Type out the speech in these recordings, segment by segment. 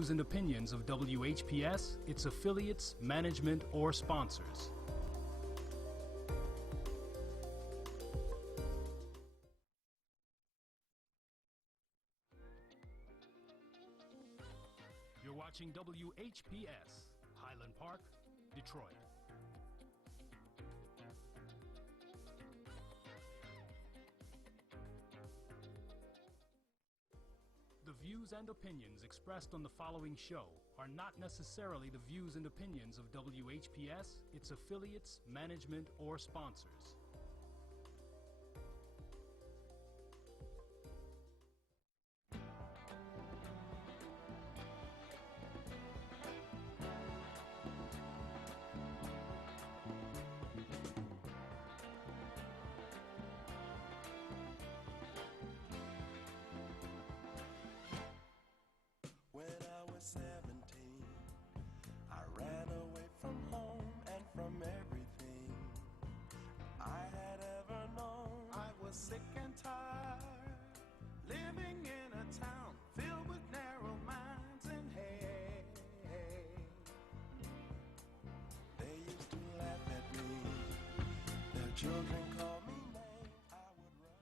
views and opinions of WHPS, its affiliates, management, or sponsors. You're watching WHPS, Highland Park, Detroit. The views and opinions expressed on the following show are not necessarily the views and opinions of WHPS, its affiliates, management, or sponsors. When I was 17, I ran away from home and from everything I had ever known. I was sick and tired, living in a town filled with narrow minds and hate. They used to laugh at me, their children called me names. I would run.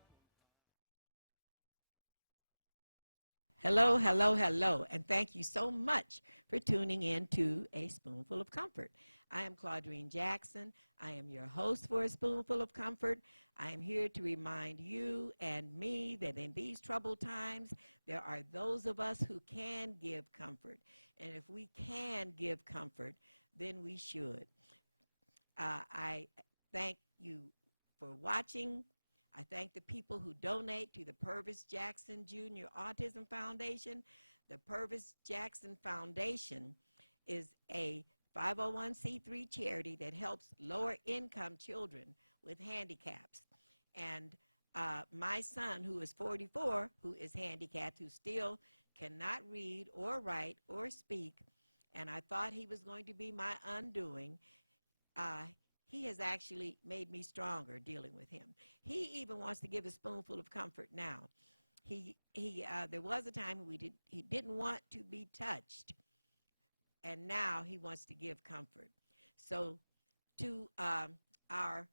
Hello, hello, hello, and thank you so much for tuning in to A Spoonful of Comfort. I am Claudrine Jackson. I am your host for A Spoonful of Comfort. I am here to remind you and me that in these troubled times, there are those of us who can give comfort. And if we can give comfort, then we should. I thank you for watching. I thank the people who donate to the Purvis Jackson Jr. Autism Foundation. The Purvis Jackson Foundation is a 501c3 charity that helps lower-income children with handicaps. And my son, who is 44, who is handicapped, who still cannot read or write or speak, and I thought he was going to be my undoing, he has actually made me stronger dealing with him. He even wants to give a spoonful of comfort now. There was a time he didn't want to be touched, and now he wants to give comfort. So to our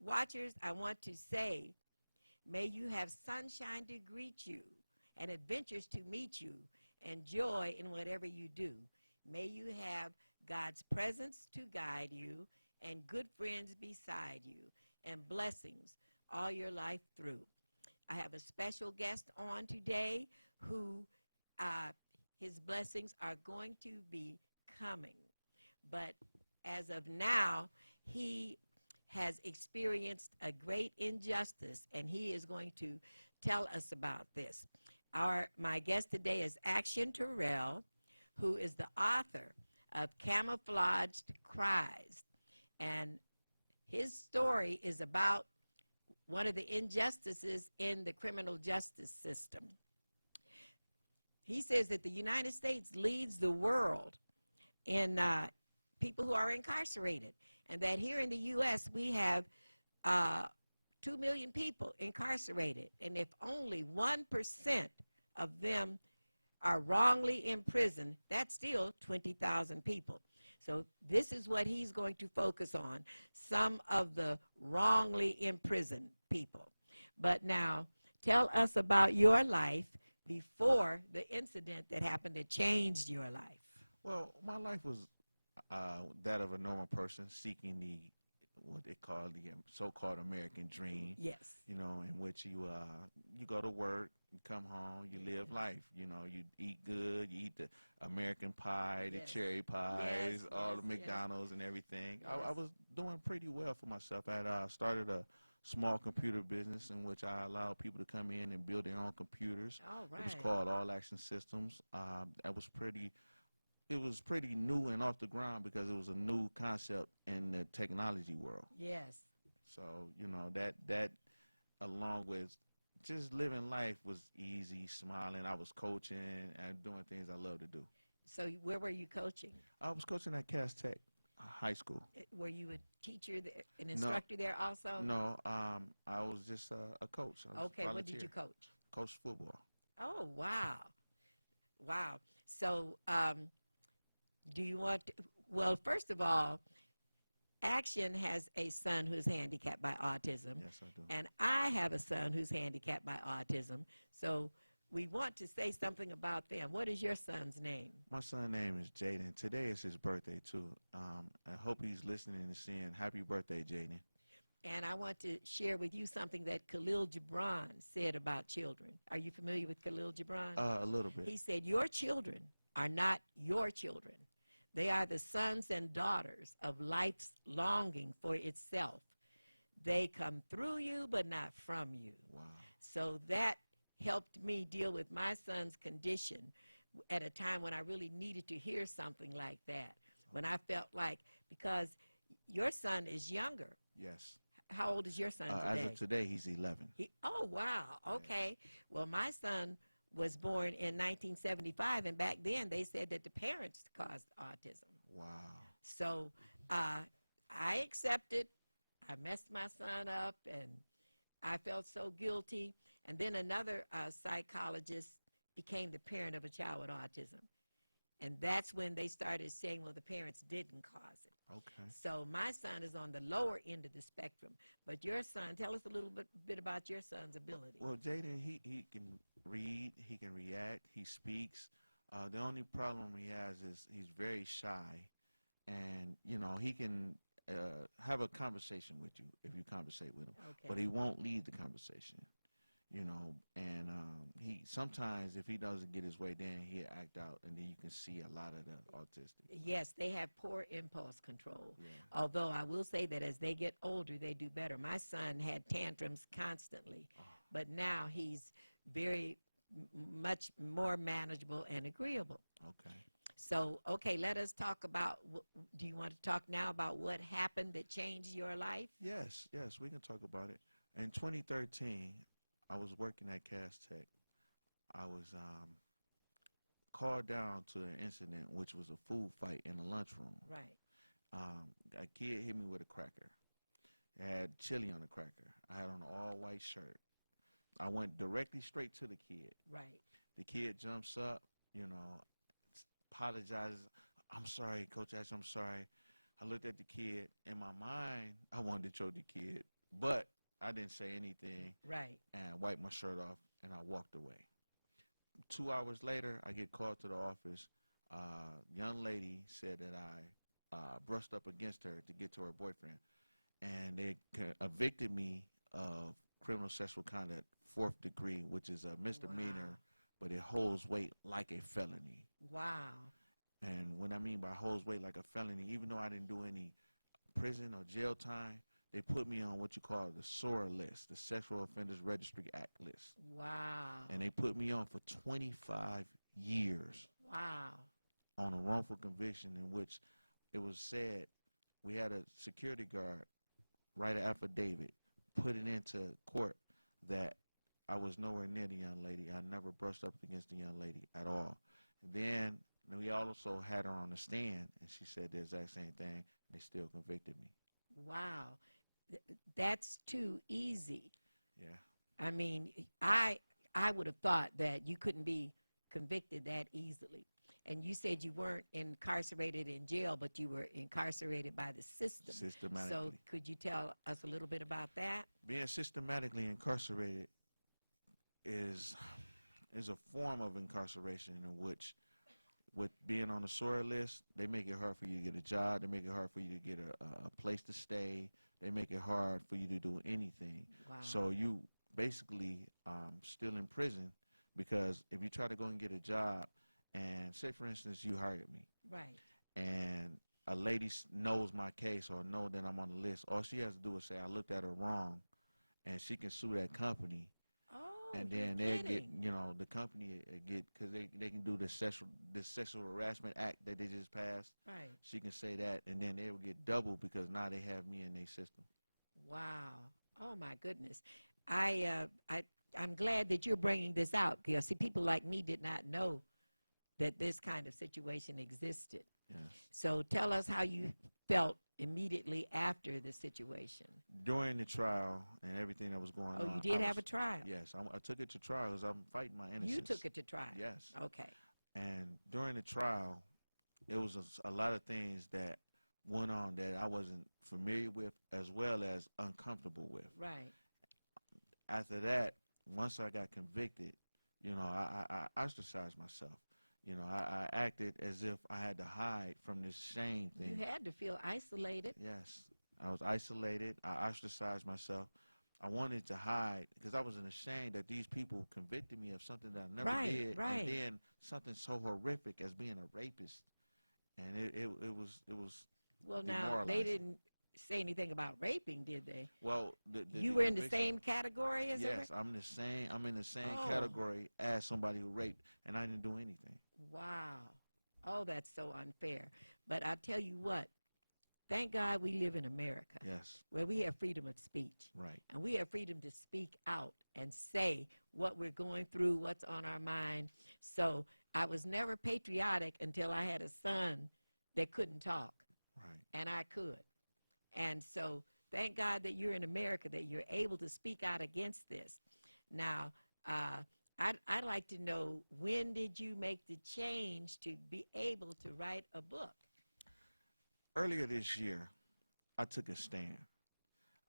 watchers, I want to say, may you have sunshine to greet you and adventures to meet you and joy in whatever you do. May you have God's presence to guide you and good friends beside you, and blessings all your life through. I have a special guest on today who his blessings are going to be coming. But as of now, he has experienced a great injustice, and he is going to tell us about this. My guest today is Action Terrell, who is the author of Camouflaged Cries. And his story is about one of the injustices in the criminal justice system. He says that the United States leads the world in people who are incarcerated, and that here in the U.S. we have 2 million people incarcerated, and if only 1% of them are wrongly imprisoned, that's still 20,000 people. So this is what he's going to focus on, some of the wrongly imprisoned people. But now, tell us about your life before the incident that happened that changed your life. Well, my life was that of a normal person seeking what they call the so-called American dream. Yes. You know, in which you go to work, you come home, you live life. You know, you eat good, you eat the American pie, the cherry pies, all the McDonald's and everything. Yes. I was doing pretty well for myself. I had started a small computer business in which I allowed people to come in and build their own computers. All right. It was called All Action Systems. It was pretty new and off the ground because it was a new concept in the technology world. Yes. So, you know, that along with just living life was easy, smiling. I was coaching and doing things I love to do. So where were you coaching? I was coaching at Cass Tech High School. Were you a teacher, an instructor there also? No, I was just a coach. Okay, what did you coach? Coached football. Oh, wow. Wow. So, do you want to, well, first of all, Action has a son who's handicapped by autism. Yes, I do. And I have a son who's handicapped by autism. So we want to say something about them. What is your son's name? My son's name is Jaden. Today is his birthday, too. I hope he's listening and seeing. Happy birthday, Jaden. And I want to share with you something that Khalil Gibran said about children. Are you familiar with Khalil Gibran? A little bit. He said, your children are not your children. They are the sons and daughters of life's longing for itself. They come through you, but not from you. Wow. So that helped me deal with my son's condition at a time when I really needed to hear something like that. When I felt like, because your son is younger. Yes. How old is your son today? As of today, he's 11. Oh, wow. Okay. Yes. Well, my son was born in 1975, and back then they said that the parents caused autism. Wow. So I accepted. I messed my son up, and I felt so guilty. And then another psychologist became the parent of a child with autism. And that's when they started saying, well, the parents didn't cause it. Okay. So my son is on the lower end of the spectrum. But your son, tell us a little bit about your son's ability. Well, Jaden, he can read, he can react, he speaks. The only problem he has is he's very shy. And, you know, he can have a conversation with you if you conversate with him. Okay. But he won't lead the conversation, you know. And he sometimes, if he doesn't get his way, then he'll act out, and then you can see a lot of the autistic. Yes, they have poor impulse control. Yeah. Although I will say that as they get older, they do better. My son had tantrums constantly, but now he's very much more manageable and agreeable. Okay. So, okay, let us talk about, do you want to talk now about what happened that changed your life? Yes, we can talk about it. In 2013, I was working at Cast Tech. I was called down to an incident, which was a food fight in the lunchroom. Right. A kid hit me with a cracker. It had chili on the cracker. I had on an all-white shirt. I went directly straight to the kid. Right. The kid jumps up, you know, apologizes. I'm sorry, Coach Ash, I'm sorry. I looked at the kid. In my mind, I wanted to choke the kid, but I didn't say anything. Right. And wiped my shirt off, and I walked away. 2 hours later, I get called to the office. Young lady said that I brushed up against her to get to her boyfriend, and they evicted me of criminal sexual conduct, 4th degree, which is a misdemeanor, but it holds weight like a felony. Wow. And what I mean by holds weight like a felony, even though I didn't do any prison or jail time, they put me on what you call the SORA list, the Sexual Offenders Registry Act list. Wow. And they put me on for 25 years. Wow. On a wrongful conviction in which it was said we had a security guard write an affidavit, put it into court that I was nowhere near the young lady. I never brushed up against the young lady at all. And then we also had her on the stand, and she said the exact same thing, and they still convicted me. Wow. That's too easy. Yeah. I mean, I would have thought that you couldn't be convicted that easily. And you said you weren't incarcerated in jail, but you were incarcerated by the system. Systematically. So could you tell us a little bit about that? Being systematically incarcerated is a form of incarceration in which, with being on the SORA list, they make it hard for you to get a job. They make it hard for you to get a place to stay. They make it hard for you to do anything. Wow. So you basically still in prison, because if you try to go and get a job, and say, for instance, you hired me. Right. And a lady knows my case or know that I'm on the list, all she has to do is say, I looked at her wrong, and she can sue that company. Oh, and then they'll get, the company get, because they can do the sexual harassment act that they just passed. Right. She can say that, and then they will get double because now they have me in their system. Wow. Oh, my goodness. I'm glad that you're bringing this out, because, see, people like me did not know that this kind of situation existed. Yes. So tell us how you felt immediately after the situation. During the trial and everything that was going on. Oh, you did have a trial? Yes, I took it to trial because I'm fighting my innocence. You took it to trial? Yes. Okay. And during the trial, there was a lot of things that went on that I wasn't familiar with as well as uncomfortable with. Right. After that, once I got convicted, I ostracized myself. I acted as if I had to hide from this shame thing. You had to feel isolated. Yes, I was isolated. I ostracized myself. I wanted to hide because I was ashamed that these people convicted me of something that I never did, Right. and then something so horrific as being a rapist, and it was Well, now, demoralizing. they didn't say anything about raping, did they? Well, You were in the conviction- same category as Yes, I'm the same. I'm in the same Oh. category as somebody who raped, and I didn't do anything. Wow. Oh, that's so unfair. But I tell you what, thank God we live in America Yes, where we have freedom of speech. right. And we have freedom to speak out and say what we're going through, what's on our mind. So I was never patriotic until I had a son that couldn't talk, Right. and I could. And so thank God that you're in America, that you're able to speak out against this. Now, I'd like to know, when did you make the change to be able to write a book? Earlier this year, I took a stand.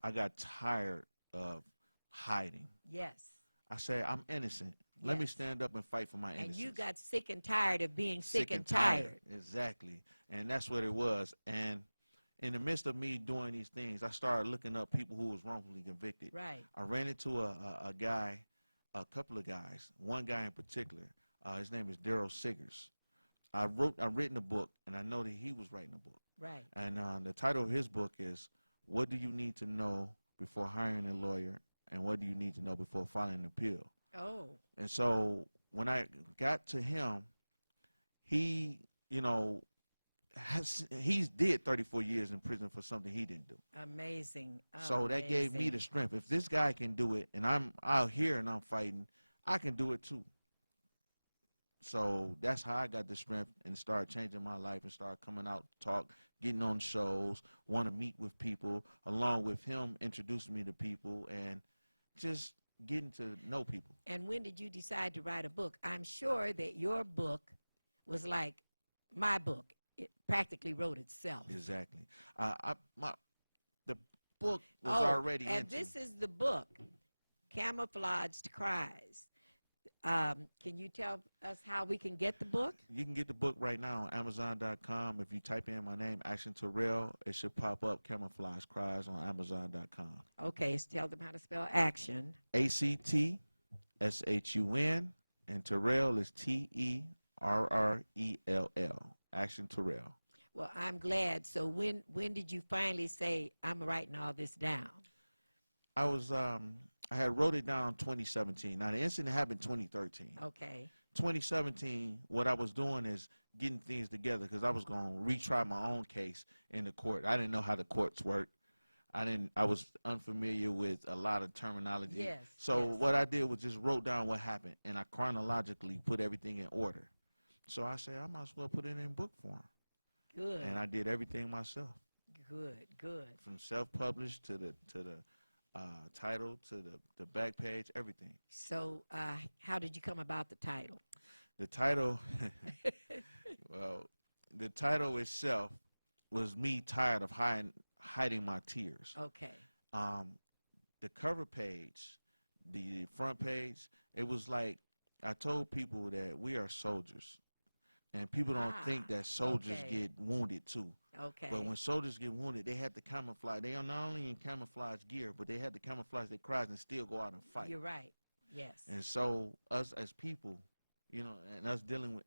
I got tired of hiding. Yes. I said, I'm innocent. Let me Yes. stand up and fight for my innocence. And you got sick and tired of being sick and tired. Exactly. And that's what it was. And in the midst of me doing these things, I started looking up people who was wrongfully convicted. Right. I ran into a guy, a couple of guys, one guy in particular. His name is Daryl Siggers. I've written a book, and I know that he was writing a book. Right. And the title of his book is, What Do You Need to Know Before Hiring a Lawyer, and What Do You Need to Know Before Filing an Appeal? Oh. And so when I got to him, he, he's did 34 years in prison for something he didn't do. Amazing. So that gave me the strength. If this guy can do it, and I'm out here and I'm fighting, I can do it too. So that's how I got the strength and started changing my life and started coming out to talk, getting on shows, want to meet with people, along with him introducing me to people and just getting to know people. And when did you decide to write a book? I'm sure that your book was like my book. It practically wrote itself. Exactly. The book was already and into. this is the book, Camouflaged Cries. Can you tell us how we can get the book? You can get the book right now on Amazon.com. If you type in my name, Action Terrell, it should pop up, Camouflage Cries, on Amazon.com. Okay, so tell them how to spell action. ACTSHUN, and Terrell is TERRELL. Action Terrell. Well, I'm glad. So when did you finally say, I'm writing all this down? I had wrote it down 2017. Now, the incident happened 2013. Okay. 2017, what I was doing is getting things together because I was going to retry my own case in the court. I didn't know how the courts work. I was unfamiliar with a lot of terminology. Yes. So yes. what I did was just wrote down what happened, and I chronologically put everything in order. So I said, I might as well put it in book form. Good. And I did everything myself. Good. From self-published to the title to the back page, everything. So how did you come about the title? The title, well, the title itself was me tired of hiding my tears. Okay. The cover page, the front page, it was like I told people that we are soldiers, and people don't think that soldiers okay. get wounded too. Okay. But when soldiers get wounded, they have to camouflage. They are not only in camouflage gear, but they have to camouflage their cries and still go out and fight. You're right. Yes. And so us as people, and us dealing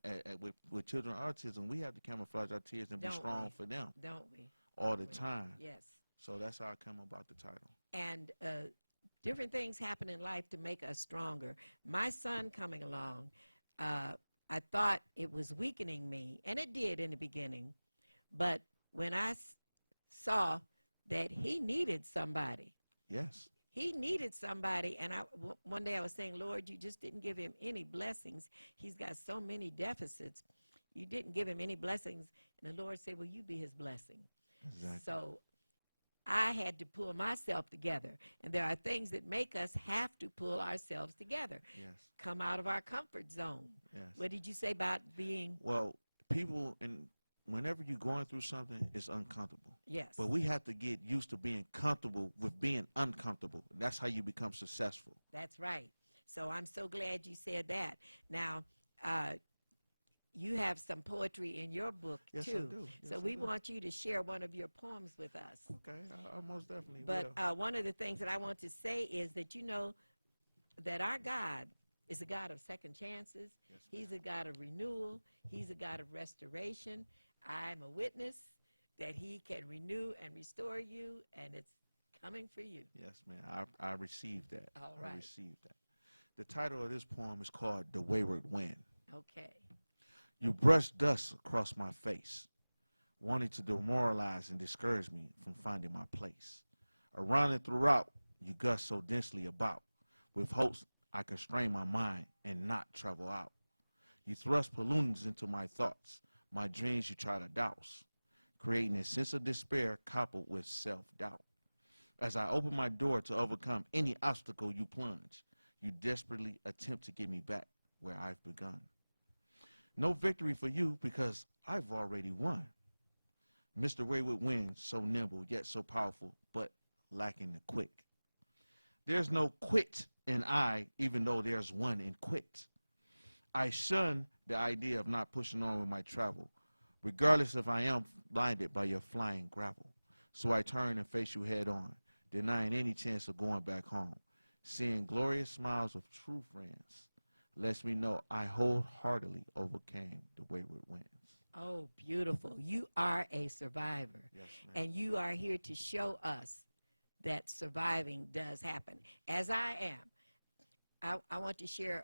with children with autism, we have to camouflage our tears and be strong for them. Don't we? All the time. Yes. So that's how I come about the title. And different things happen in life to make us stronger. My son coming along, I thought it was weakening me, and it did in the beginning. But when I saw that he needed somebody, Yes. he needed somebody, and one day I was saying, Lord, you just didn't give him any blessings. He's got so many deficits. You didn't give him any blessings. And the Lord said, well, you be his blessing. Exactly. So I had to pull myself together. And there are things that make us have to pull ourselves together. Yes. Come out of our comfort zone. Yes. What did you say about being? Well, people, and whenever you're going through something, it's uncomfortable. Yes. But we have to get used to being comfortable with being uncomfortable. That's how you become successful. That's right. So I'm so glad you said that. Now, you have some poetry in your book, Yes, too. I do. Yes, So I we do. want you to share one of your poems with us. Okay, I most definitely But will. one of the things that I want to say is that you know that our God is a God of second chances. Yes, He's ma'am. a God of renewal. He's a God of restoration. I'm a witness that he can renew and restore you, and it's coming for you. Yes, man. I received that. All I right. received that. The title of this poem is called The Wayward Wind. Okay. You brush dust across my face, wanting to demoralize and discourage me from finding my place. Around and throughout, you gust so densely about, with hopes I constrain my mind and not travel out. You thrust pollutants into my thoughts, my dreams you try to douse, creating a sense of despair coupled with self-doubt. As I open my door to overcome any obstacle you plunge, you desperately attempt to get me back where I've begun. No victory for you because I've already won. Mr. Wayward Wind, so nimble yet so powerful, but lacking the quick. There's no quit in I, even though there's one in quit. I shun the idea of not pushing on with my travel, regardless if I am blinded by your flying gravel. So I turn and face you head on, denying any chance of going back home. Seeing glorious smiles of true friends lets me know I wholeheartedly overcame the wayward winds. Oh, beautiful. You are a survivor. Yes, ma'am. And you are here to show us that surviving does happen. As I am, I want to share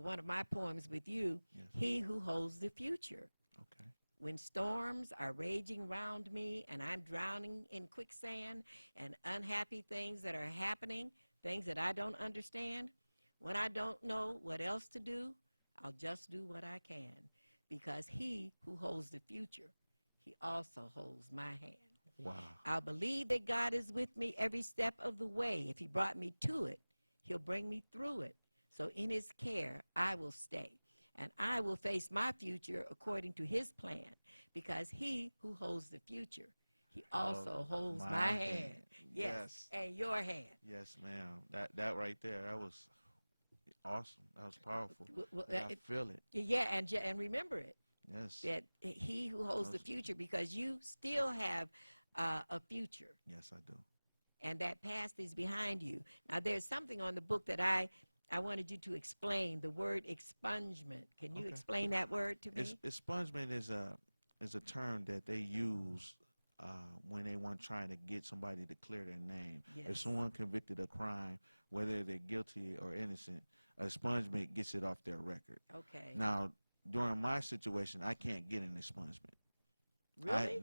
one of my poems with you, Yes. He Who Holds the Future. Okay. When storms are raging round me and I'm drowning in quicksand and unhappy things that are happening, things that I don't understand, when I don't know what else to do, I'll just do what I can, because he who holds the future, he also holds my hand. Wow. I'll believe that God is with me every step of the way. If he brought me to it, he'll bring me through it. So in his care, I will stay. And I will face my future according to his plan, because he who holds the future, he also holds my hand. Yes. And your hand. Yes, ma'am. That right there, that was awesome. That was powerful. Well, I feel it. Yeah, and remember it, Yes. that he who holds the future, because you still have a future, Yes, I do. and that past is behind you. Now, there's something on the book that I wanted you to explain, the word expungement. Can you Okay. explain that word to me? Expungement is a term that they use when they want trying to get somebody to clear their name. Yes. If someone convicted of crime, whether they're guilty or innocent, expungement gets it off their record. Okay. Now, during my situation, I can't get an expungement. Really?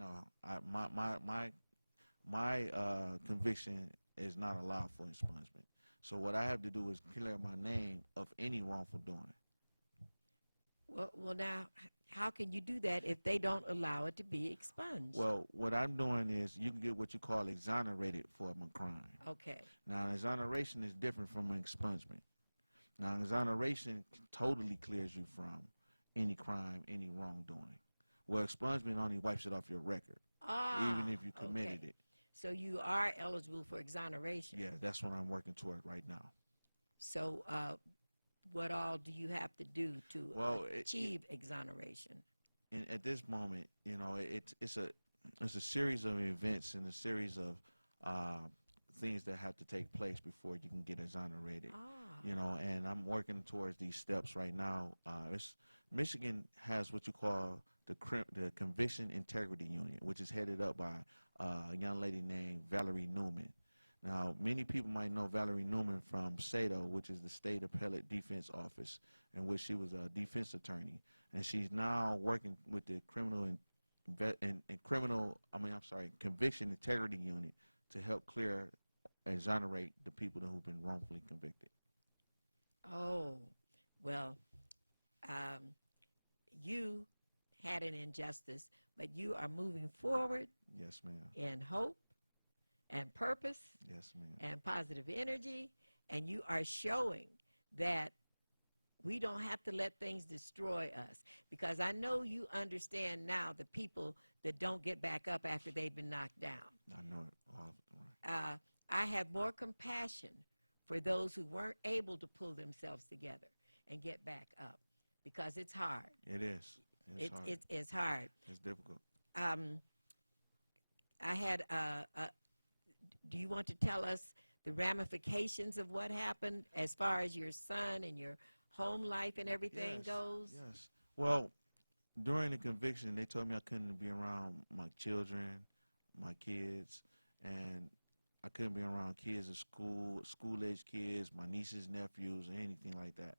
My conviction is not allowed for expungement. So what I have to do is clear my name of any wrongful doing. Well, now, how can you do that if they don't allow it to be expunged? Well, what I'm doing is you can get what you call exonerated for a crime. Okay. Now, exoneration is different from an expungement. Now, exoneration totally clears you from any crime, any wrongdoing. Well, expungement only wipes it off your record, even if you committed okay. it. So you are eligible for exoneration. Yeah, that's what I'm working toward right now. So what all do you have to do to achieve exoneration? And at this moment, you know, it's a series of events and a series of things that have to take place before you can get exonerated. You know, and I'm working towards these steps right now. Michigan has what you call the Conviction Integrity Unit, which is headed up by a young lady named Valerie Newman. Now, many people might know Valerie Newman from SADO, which is the State Appellate Defense Office, in which she was a defense attorney, and she's now working with the Conviction Integrity Unit to help exonerate the people who've been wrongfully convicted. Oh, well, you had an injustice, but you are moving forward Yes, ma'am. in hope and purpose Yes, ma'am. and positive energy, and you are showing that we don't have to let things destroy us, because I know you understand now the people that don't get back up after they've been knocked down. I know it all right. I have more compassion for those who weren't able to pull themselves together and get back up, because it's hard. It is. It's hard. It's hard. It's difficult. I had, do you want to tell us the ramifications of what happened as far as your son and your home life and everything Yes, goes? Yes. Well, during the conviction, they told me I couldn't be around my children, my kids, and I couldn't be around kids at school, school-age kids, my nieces, nephews, or anything like that.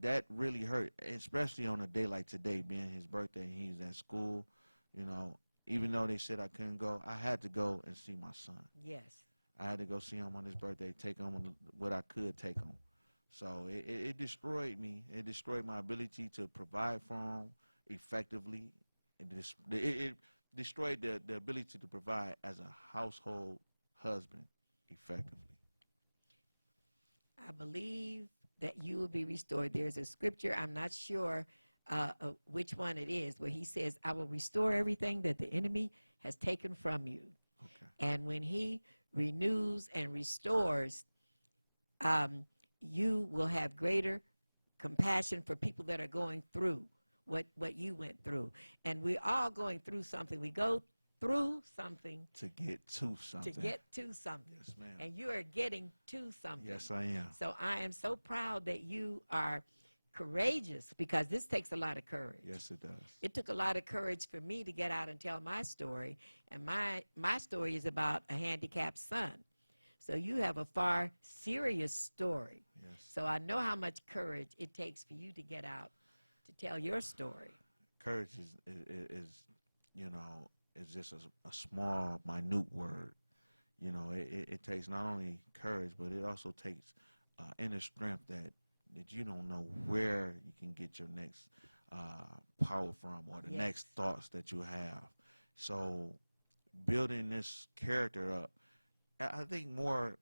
That really hurt, especially on a day like today, being his birthday, and he's at school. You know, even though they said I couldn't go, I had to go and see my son. Yes. I had to go see him on his birthday, take him what I could take him. So it destroyed me. It destroyed my ability to provide for him effectively. It destroyed the ability to provide as a household husband effectively. I believe that you will be restored. There's a scripture, I'm not sure which one it is, where he says, I will restore everything that the enemy has taken from you. Okay. And when he renews and restores, you will have greater compassion for people that are going through what you went through. And we're all going through something. We go through something To get to something. to get to something. Yes, ma'am. And you are getting to something. Yes, I am. So I am so proud that you are courageous, because this takes a lot of courage. Yes, it does. It took a lot of courage for me to get out and tell my story. And my story is about a handicapped son. So you have a far serious story. Yes. So I know how much courage it takes for you to get out to tell your story. Courage is you know, is just a small, minute word. You know, it takes not only courage, but it also takes inner strength that you don't know where you can get your next power from, or the Yes. next thoughts that you have. So building this character up, I think more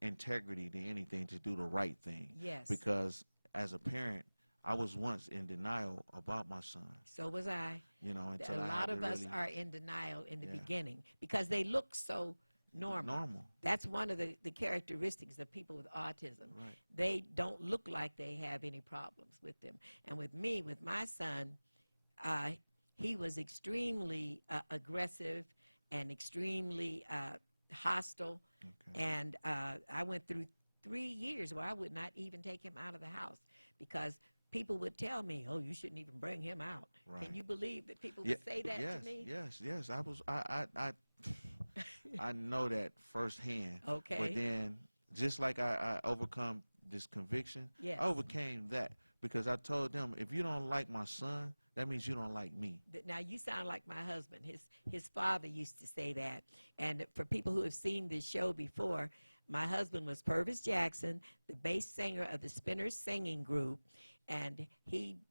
integrity than anything, to do the right thing. Yes. Because as a parent, I was once in denial about my son. So was I. You know, A until I lot had of to us really are in denial in the Yeah. beginning because they look so normal. That's one of the characteristics of people with autism. Right. They don't look like they have any problems with them. And with me, with my son, he was extremely aggressive and extremely hostile. Okay. And I went through 3 years where I would not even take him out of the house because people would tell me, "Oh, you shouldn't even bring him out." Right. Can you believe that people Yeah, would say that yes, to me? Yes. I know that firsthand. Okay. But then, just like I overcome this conviction, Yes. I overcame that because I told them, if you don't like my son, that means you don't like me. Now you sound like my husband. His father used to say that. And for people who have seen this show before, my husband was Purvis Jackson, the bass singer of the Spinners Singing Group, and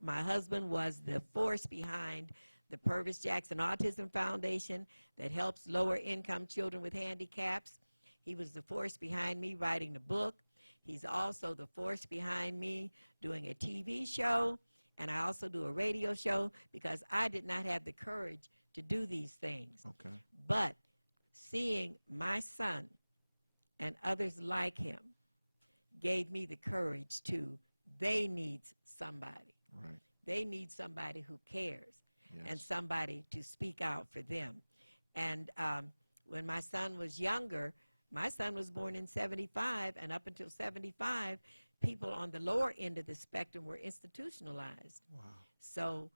my husband was the force behind the Purvis Jackson Autism Foundation that helps lower income children with handicaps. He was the force behind me writing the book. He's also the force behind me doing a TV show, and I also do a radio show because I did not have the courage to do these things. Okay. But seeing my son and others like him gave me the courage they need somebody. Right. They need somebody who cares Yes. and somebody to speak out for them. And when my son was younger, my son was born in 75, and up until 75, people on the lower end of the spectrum were institutionalized. Wow. So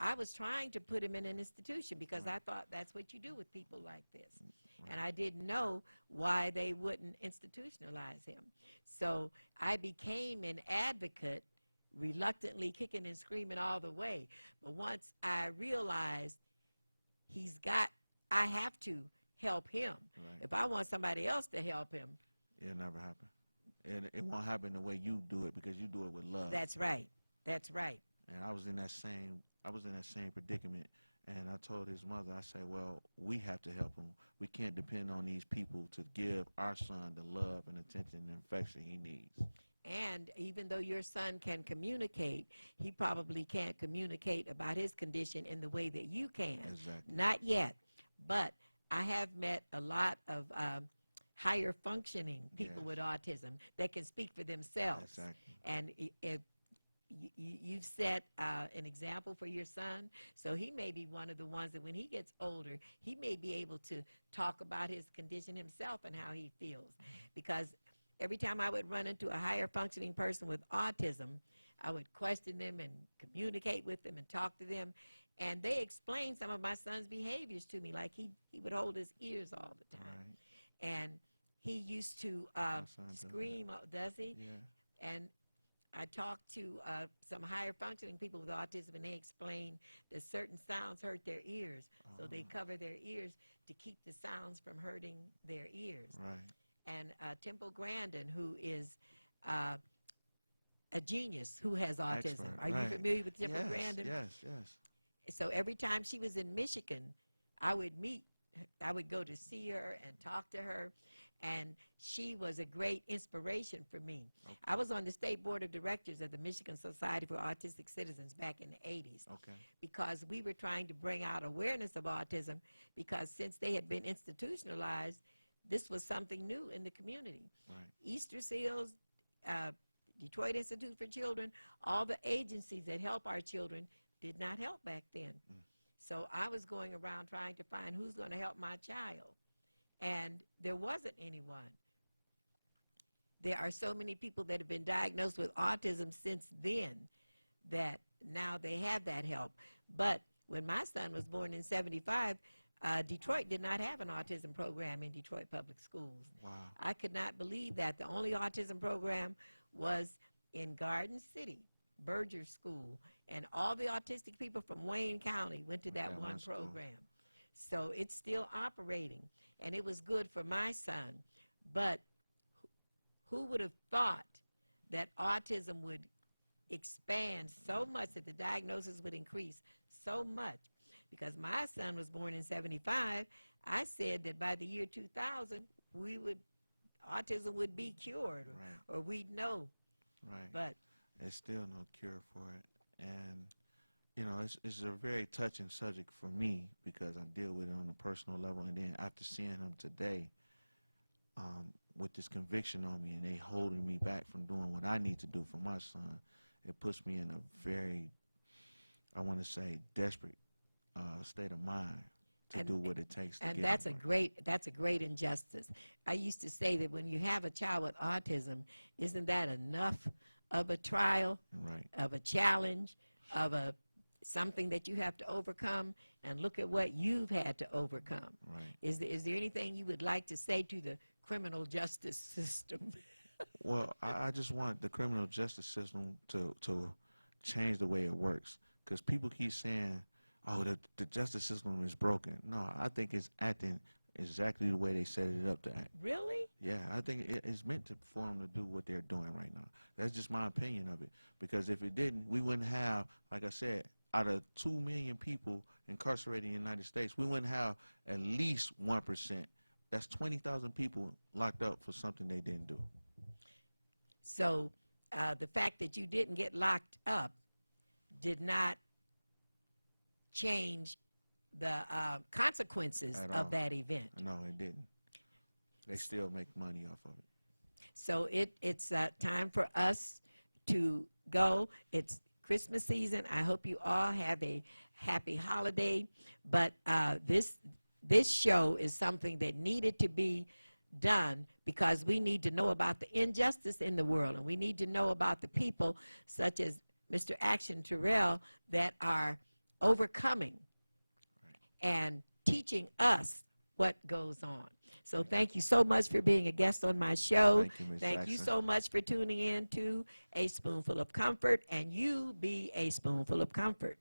I was trying to put him in an institution because I thought that's what you do with people like this. And I didn't know why they wouldn't institutionalize him. So I became an advocate, reluctantly kicking and screaming all the way. But once I realized I have to help him. Right. If I want somebody else to help him, It'll never happen. And it won't happen the way you do it because you do it with love. that's right. That's right. And I was in that same I was in that same predicament, and I told his mother, I said, well, we have to help him. We can't depend on these people to give our son the love and attention and affection he needs. And even though your son can communicate, he probably can't communicate about his condition in the way that you can. Exactly. Not yet. But I have met a lot of higher functioning people Yes. with autism that can speak for themselves. Exactly. And if you've set an example for your son, so he may be one of the ones that when he gets older, he may be able to talk about his condition himself and how he feels. Because every time I would run into a higher functioning person with autism, I would question them and communicate with them and talk to them. And they explained some of my son's behaviors to me, like he would hold his ears all the time. Right. And he used to son does that. scream, does he? Yeah. And I talked to some higher functioning people with autism, and they explained that certain sounds hurt their ears. So they cover their ears to keep the sounds from hurting their ears. Right. And Temple Grandin, who is a genius who has autism. Expert, Are you right. familiar with Temple Yes, Grandin? yes. So every time she was in Michigan, I would go to see her and talk to her, and she was a great inspiration for me. Okay. I was on the state board of directors of the Michigan Society for Autistic Citizens back in the 80s. Okay. Because we were trying to bring out awareness of autism, because since they had been institutionalized, this was something new in the community. Right. Easter Seals, Detroit Institute for Children, all the agencies that help our children did not help back then. So I was going around trying to find who's going to help my child, and there wasn't anyone. There are so many people that have been diagnosed with autism since then that now they have that help. But when my son was born in 75, Detroit did not have an autism program in Detroit Public Schools. Wow. I could not believe that. The only autism program was in Garden City, Berger School, and all the autistic people from Wayne County went to that one school. program. So it's still operating, and it was good for my son. But who would have thought that autism would expand so much, that the diagnosis would increase so much? Because my son was born in 75, I said that by the year 2000, autism would be cured, Right. or we'd know. Right. But there's still no cure for it. And, you know, it's a very touching subject for me because I deal with it on a personal level. And then after seeing him today, with this conviction on me and they holding me back from doing what I need to do for my son, it puts me in a very, I want to say, desperate state of mind to do what it takes to and get that's him that's a great injustice. I used to say that when you have a child with autism, isn't that enough of a trial, right. of a challenge, of something that you have to overcome? And look at what you've had to overcome. Right. Is there anything you would like to say to the criminal justice system? Well, I just want the criminal justice system to change the way it works, because people keep saying, oh, the justice system is broken. No, I think it's acting exactly the way they set it up to act. Really? Yeah, I think it's meant for them to do what they're doing right now. That's just my opinion of it. Because if it didn't, we wouldn't have, like I said, out of 2 million people incarcerated in the United States, we wouldn't have at least 1%. That's 20,000 people locked up for something they didn't do. So the fact that you didn't get locked up did not change the consequences of that event. No, it didn't. They still make money off of it. So it's time for us to go. It's Christmas season. I hope you all have a happy holiday. But this show is something that needed to be done because we need to know about the injustice in the world, and we need to know about the people such as Mr. Action Terrell that are overcoming and teaching us what goes on. So thank you so much for being a guest on my show. Thank you, Ms. Thank you Jackson. so much for tuning in to A Spoonful of Comfort, and you be a spoonful of comfort.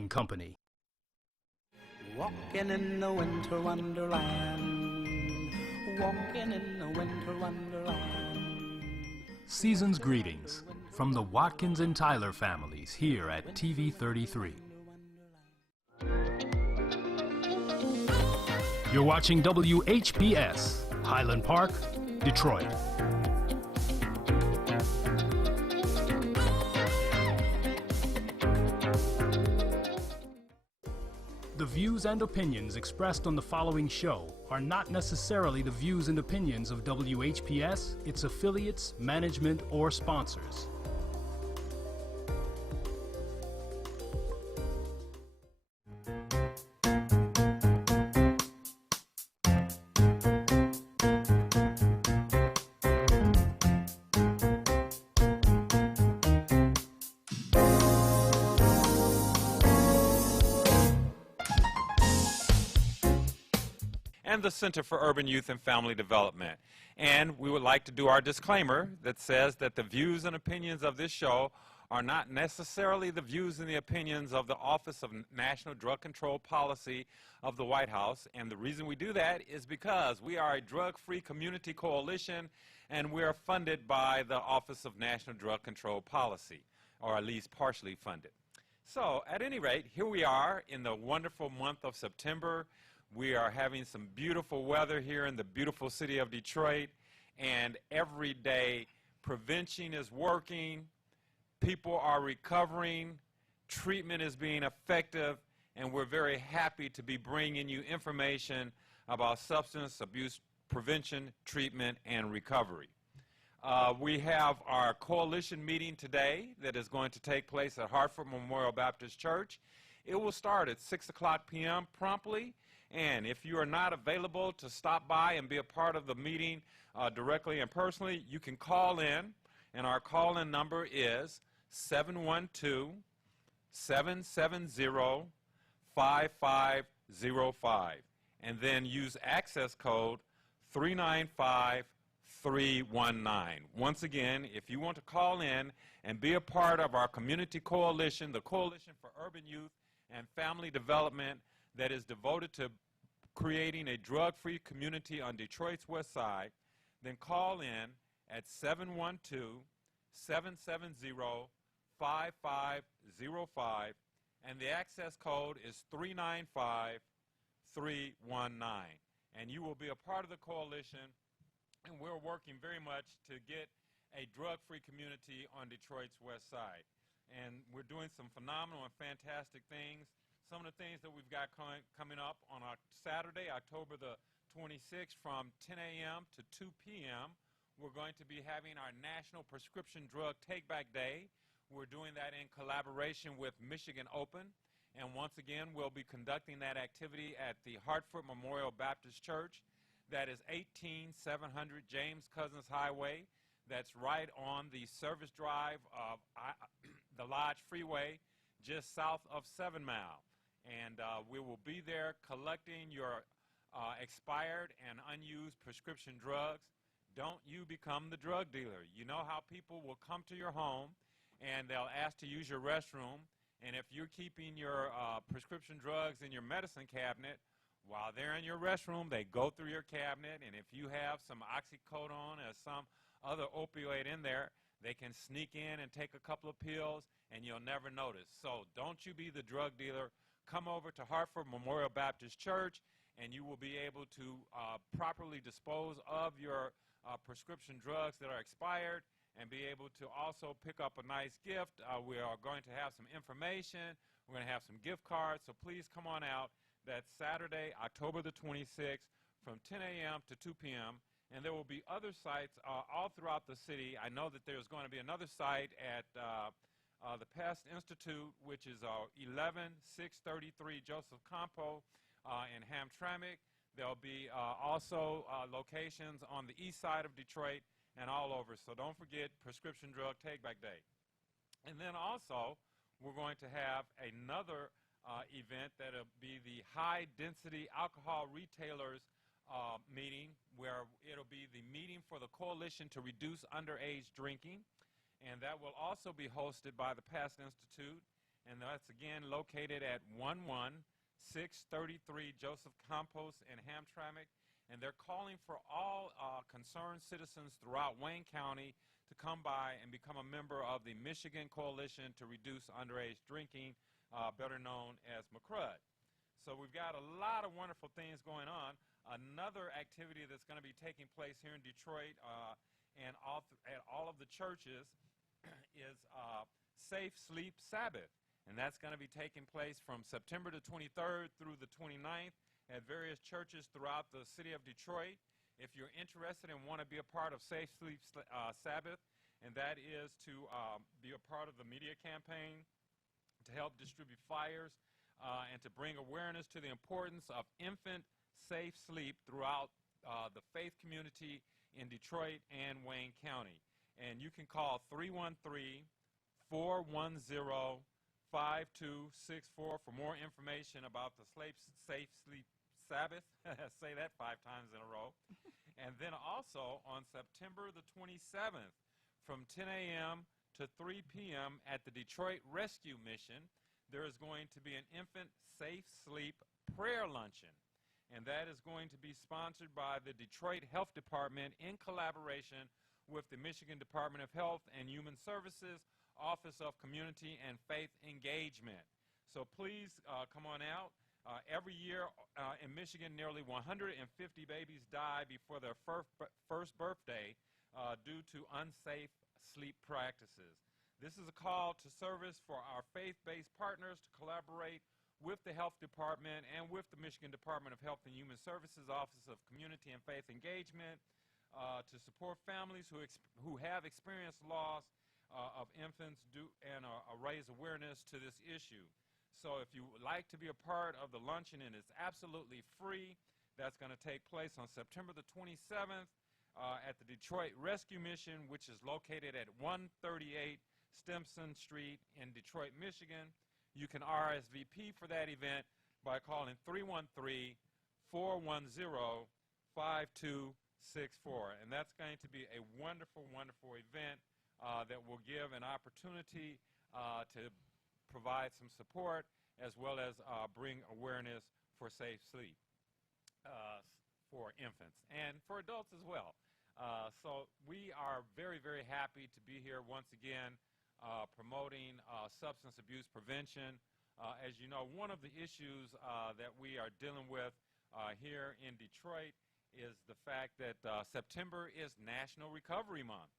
Broadcasting Company. Walking in the winter wonderland, walking in the winter wonderland. Season's greetings from the Watkins and Tyler families here at TV 33. You're watching WHPS, Highland Park, Detroit. The views and opinions expressed on the following show are not necessarily the views and opinions of WHPS, its affiliates, management, or sponsors. And the Center for Urban Youth and Family Development. And we would like to do our disclaimer that says that the views and opinions of this show are not necessarily the views and the opinions of the Office of National Drug Control Policy of the White House. And the reason we do that is because we are a drug-free community coalition, and we are funded by the Office of National Drug Control Policy, or at least partially funded. So, at any rate, here we are in the wonderful month of September. We are having some beautiful weather here in the beautiful city of Detroit, and every day prevention is working, people are recovering, treatment is being effective, and we're very happy to be bringing you information about substance abuse prevention, treatment, and recovery. We have our coalition meeting today that is going to take place at Hartford Memorial Baptist Church. It will start at 6:00 p.m. promptly. And if you are not available to stop by and be a part of the meeting directly and personally, you can call in, and our call-in number is 712-770-5505, and then use access code 395319. Once again, if you want to call in and be a part of our community coalition, the Coalition for Urban Youth and Family Development, that is devoted to creating a drug-free community on Detroit's west side, then call in at 712-770-5505, and the access code is 395319. And you will be a part of the coalition, and we're working very much to get a drug-free community on Detroit's west side. And we're doing some phenomenal and fantastic things. Some of the things that we've got coming up on our Saturday, October the 26th, from 10 a.m. to 2 p.m., we're going to be having our National Prescription Drug Take-Back Day. We're doing that in collaboration with Michigan Open. And once again, we'll be conducting that activity at the Hartford Memorial Baptist Church. That is 18700 James Cousins Highway. That's right on the service drive of the Lodge Freeway, just south of 7 Mile. And we will be there collecting your expired and unused prescription drugs. Don't you become the drug dealer. You know how people will come to your home and they'll ask to use your restroom, and if you're keeping your prescription drugs in your medicine cabinet, while they're in your restroom, they go through your cabinet, and if you have some oxycodone or some other opioid in there, they can sneak in and take a couple of pills, and you'll never notice. So don't you be the drug dealer. Come over to Hartford Memorial Baptist Church, and you will be able to properly dispose of your prescription drugs that are expired, and be able to also pick up a nice gift. We are going to have some information. We're going to have some gift cards, so please come on out. That's Saturday, October the 26th, from 10 a.m. to 2 p.m., and there will be other sites all throughout the city. I know that there's going to be another site at the Pest Institute, which is 11633 Joseph Campo in Hamtramck. There'll be also locations on the east side of Detroit and all over. So don't forget Prescription Drug Take-Back Day. And then also, we're going to have another event that'll be the High Density Alcohol Retailers meeting, where it'll be the meeting for the Coalition to Reduce Underage Drinking. And that will also be hosted by the Pest Institute. and that's again located at 11633 Joseph Campos in Hamtramck. And they're calling for all concerned citizens throughout Wayne County to come by and become a member of the Michigan Coalition to Reduce Underage Drinking, better known as McCRUD. So we've got a lot of wonderful things going on. Another activity that's going to be taking place here in Detroit and at all of the churches is Safe Sleep Sabbath. And that's going to be taking place from September the 23rd through the 29th at various churches throughout the city of Detroit. If you're interested and want to be a part of Safe Sleep Sabbath, and that is to be a part of the media campaign to help distribute flyers and to bring awareness to the importance of infant safe sleep throughout the faith community in Detroit and Wayne County. And you can call 313-410-5264 for more information about the Safe Sleep Sabbath. Say that 5 times in a row. And then also on September the 27th from 10 a.m. to 3 p.m. at the Detroit Rescue Mission, there is going to be an infant safe sleep prayer luncheon. And that is going to be sponsored by the Detroit Health Department in collaboration with the Michigan Department of Health and Human Services Office of Community and Faith Engagement. So please come on out. Every year in Michigan, nearly 150 babies die before their first birthday due to unsafe sleep practices. This is a call to service for our faith-based partners to collaborate with the Health Department and with the Michigan Department of Health and Human Services Office of Community and Faith Engagement to support families who have experienced loss of infants and raise awareness to this issue. So if you would like to be a part of the luncheon, and it's absolutely free, that's going to take place on September the 27th at the Detroit Rescue Mission, which is located at 138 Stimson Street in Detroit, Michigan. You can RSVP for that event by calling 313-410-5264. And that's going to be a wonderful, wonderful event that will give an opportunity to provide some support as well as bring awareness for safe sleep for infants and for adults as well. So we are very, very happy to be here once again promoting substance abuse prevention. As you know, one of the issues that we are dealing with here in Detroit is the fact that September is National Recovery Month.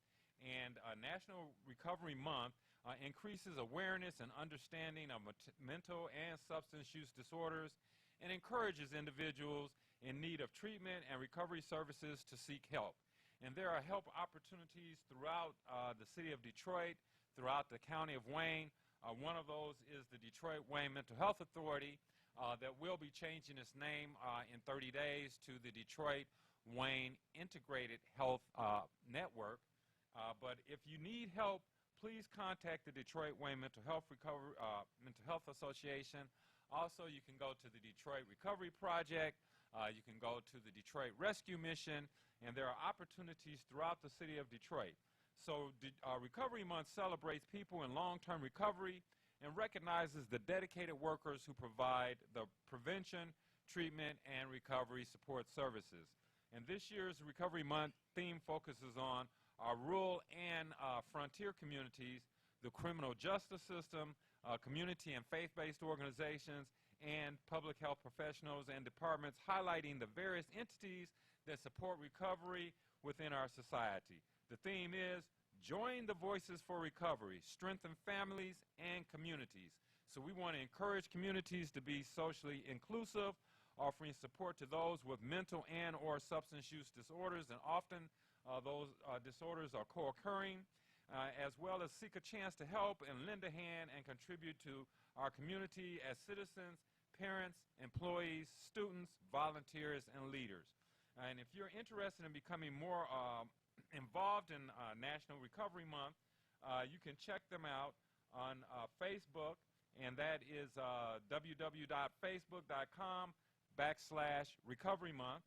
And National Recovery Month increases awareness and understanding of mental and substance use disorders and encourages individuals in need of treatment and recovery services to seek help. And there are help opportunities throughout the city of Detroit, throughout the county of Wayne. One of those is the Detroit-Wayne Mental Health Authority that will be changing its name in 30 days to the Detroit-Wayne Integrated Health Network. But if you need help, please contact the Detroit-Wayne Mental Health Association. Also, you can go to the Detroit Recovery Project. You can go to the Detroit Rescue Mission, and there are opportunities throughout the city of Detroit. So Recovery Month celebrates people in long-term recovery and recognizes the dedicated workers who provide the prevention, treatment, and recovery support services. And this year's Recovery Month theme focuses on our rural and frontier communities, the criminal justice system, community and faith-based organizations, and public health professionals and departments, highlighting the various entities that support recovery within our society. The theme is Join the Voices for Recovery, Strengthen Families and Communities. So we want to encourage communities to be socially inclusive, offering support to those with mental and or substance use disorders, and often those disorders are co-occurring, as well as seek a chance to help and lend a hand and contribute to our community as citizens, parents, employees, students, volunteers, and leaders. And if you're interested in becoming more involved in National Recovery Month, you can check them out on Facebook, and that is www.facebook.com/Recovery Month.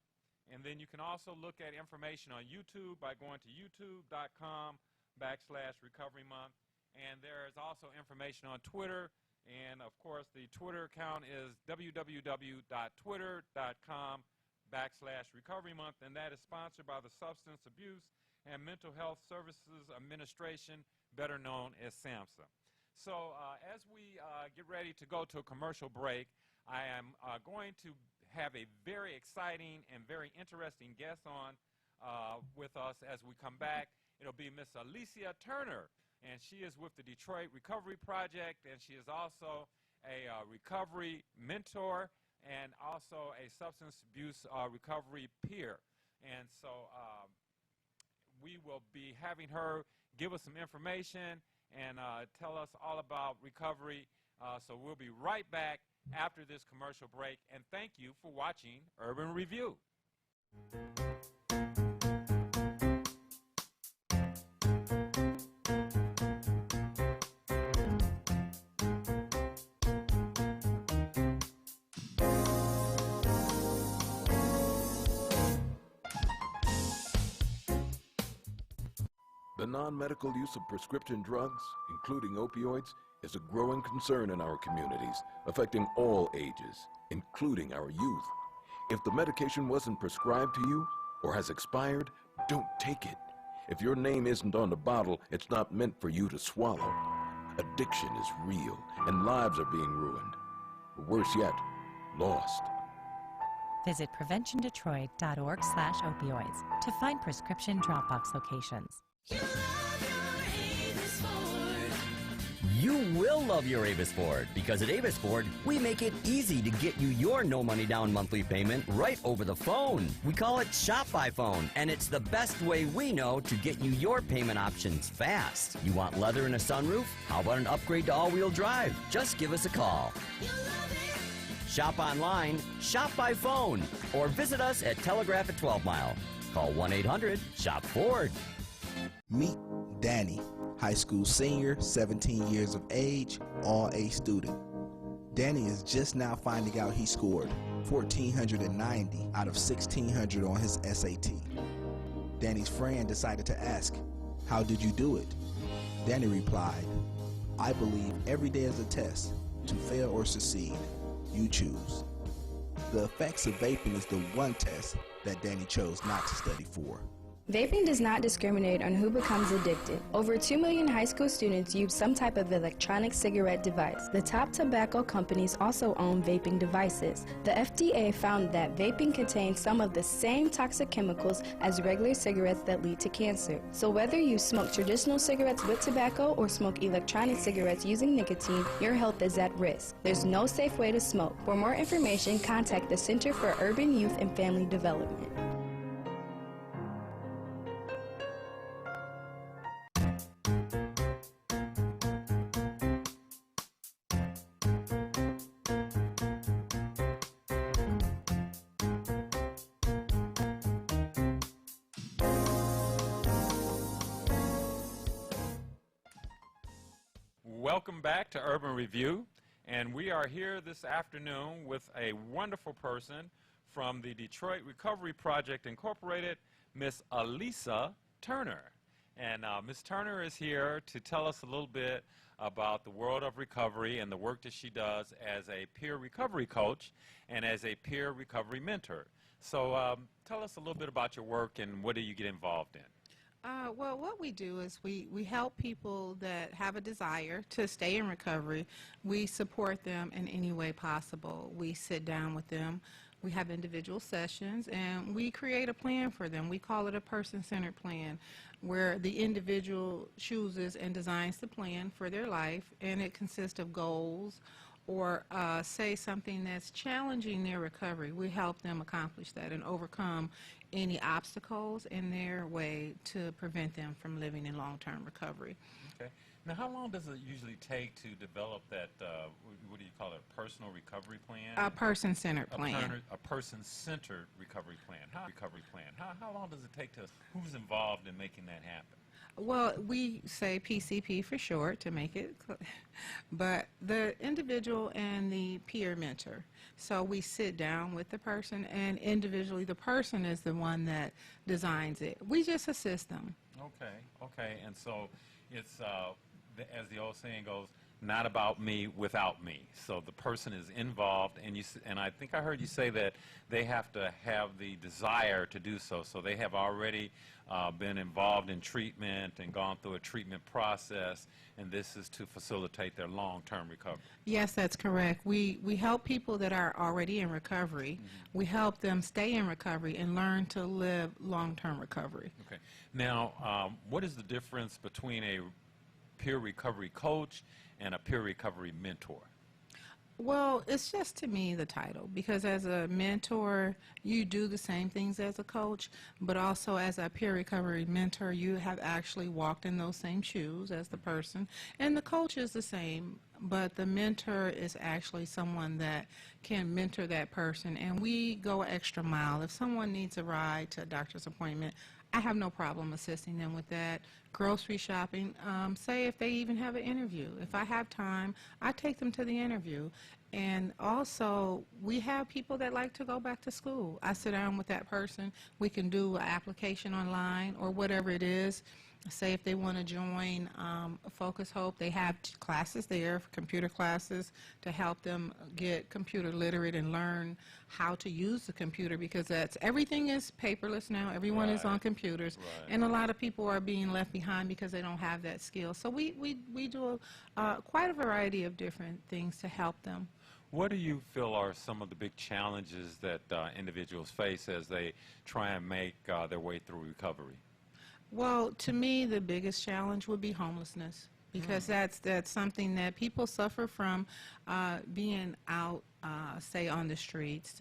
And then you can also look at information on YouTube by going to youtube.com/Recovery Month. And there is also information on Twitter And, of course, the Twitter account is www.twitter.com/Recovery Month, and that is sponsored by the Substance Abuse and Mental Health Services Administration, better known as SAMHSA. So as we get ready to go to a commercial break, I am going to have a very exciting and very interesting guest on with us as we come back. It'll be Miss Alicia Turner, and she is with the Detroit Recovery Project, and she is also a recovery mentor and also a substance abuse recovery peer. And so we will be having her give us some information and tell us all about recovery. So we'll be right back after this commercial break. And thank you for watching Urban Review. The non-medical use of prescription drugs, including opioids, is a growing concern in our communities, affecting all ages, including our youth. If the medication wasn't prescribed to you or has expired, don't take it. If your name isn't on the bottle, it's not meant for you to swallow. Addiction is real, and lives are being ruined. Or worse yet, lost. Visit PreventionDetroit.org/opioids to find prescription Dropbox locations. You will love your Avis Ford, because at Avis Ford, we make it easy to get you your no-money down monthly payment right over the phone. We call it Shop by Phone, and it's the best way we know to get you your payment options fast. You want leather and a sunroof? How about an upgrade to all-wheel drive? Just give us a call. Shop online, shop by phone, or visit us at Telegraph at 12 Mile. Call 1-800-SHOP-FORD. Meet Danny, high school senior, 17 years of age, all-A student. Danny is just now finding out he scored 1,490 out of 1,600 on his SAT. Danny's friend decided to ask, "How did you do it?" Danny replied, "I believe every day is a test. To fail or succeed, you choose." The effects of vaping is the one test that Danny chose not to study for. Vaping does not discriminate on who becomes addicted. Over 2 million high school students use some type of electronic cigarette device. The top tobacco companies also own vaping devices. The FDA found that vaping contains some of the same toxic chemicals as regular cigarettes that lead to cancer. So whether you smoke traditional cigarettes with tobacco or smoke electronic cigarettes using nicotine, your health is at risk. There's no safe way to smoke. For more information, contact the Center for Urban Youth and Family Development. Welcome back to Urban Review, and we are here this afternoon with a wonderful person from the Detroit Recovery Project Incorporated, Miss Alicia Turner. And Miss Turner is here to tell us a little bit about the world of recovery and the work that she does as a peer recovery coach and as a peer recovery mentor. So tell us a little bit about your work and what do you get involved in? Well, what we do is we help people that have a desire to stay in recovery. We support them in any way possible. We sit down with them. We have individual sessions, and we create a plan for them. We call it a person-centered plan, where the individual chooses and designs the plan for their life, and it consists of goals or say something that's challenging their recovery. We help them accomplish that and overcome any obstacles in their way to prevent them from living in long-term recovery. Okay. Now, how long does it usually take to develop that, what do you call it, personal recovery plan? A person-centered plan. A person-centered recovery plan. How long does it take to, who's involved in making that happen? Well, we say PCP for short to make it, but the individual and the peer mentor. So we sit down with the person, and individually the person is the one that designs it. We just assist them. Okay, and so it's, as the old saying goes, not about me without me. So the person is involved, and I think I heard you say that they have to have the desire to do so. So they have already been involved in treatment and gone through a treatment process, and this is to facilitate their long-term recovery. Yes, that's correct. We help people that are already in recovery. Mm-hmm. We help them stay in recovery and learn to live long-term recovery. Okay. Now, what is the difference between a peer recovery coach and a peer recovery mentor? Well, it's just, to me, the title, because as a mentor, you do the same things as a coach, but also as a peer recovery mentor, you have actually walked in those same shoes as the person, and the coach is the same, but the mentor is actually someone that can mentor that person, and we go an extra mile. If someone needs a ride to a doctor's appointment, I have no problem assisting them with that. Grocery shopping, say if they even have an interview. If I have time, I take them to the interview. And also, we have people that like to go back to school. I sit down with that person. We can do an application online or whatever it is. Say if they want to join Focus Hope, they have classes there, computer classes, to help them get computer literate and learn how to use the computer, because everything is paperless now. Everyone is on computers, and a lot of people are being left behind because they don't have that skill. So we do quite a variety of different things to help them. What do you feel are some of the big challenges that individuals face as they try and make their way through recovery? Well, to me, the biggest challenge would be homelessness, because that's something that people suffer from, being out, say, on the streets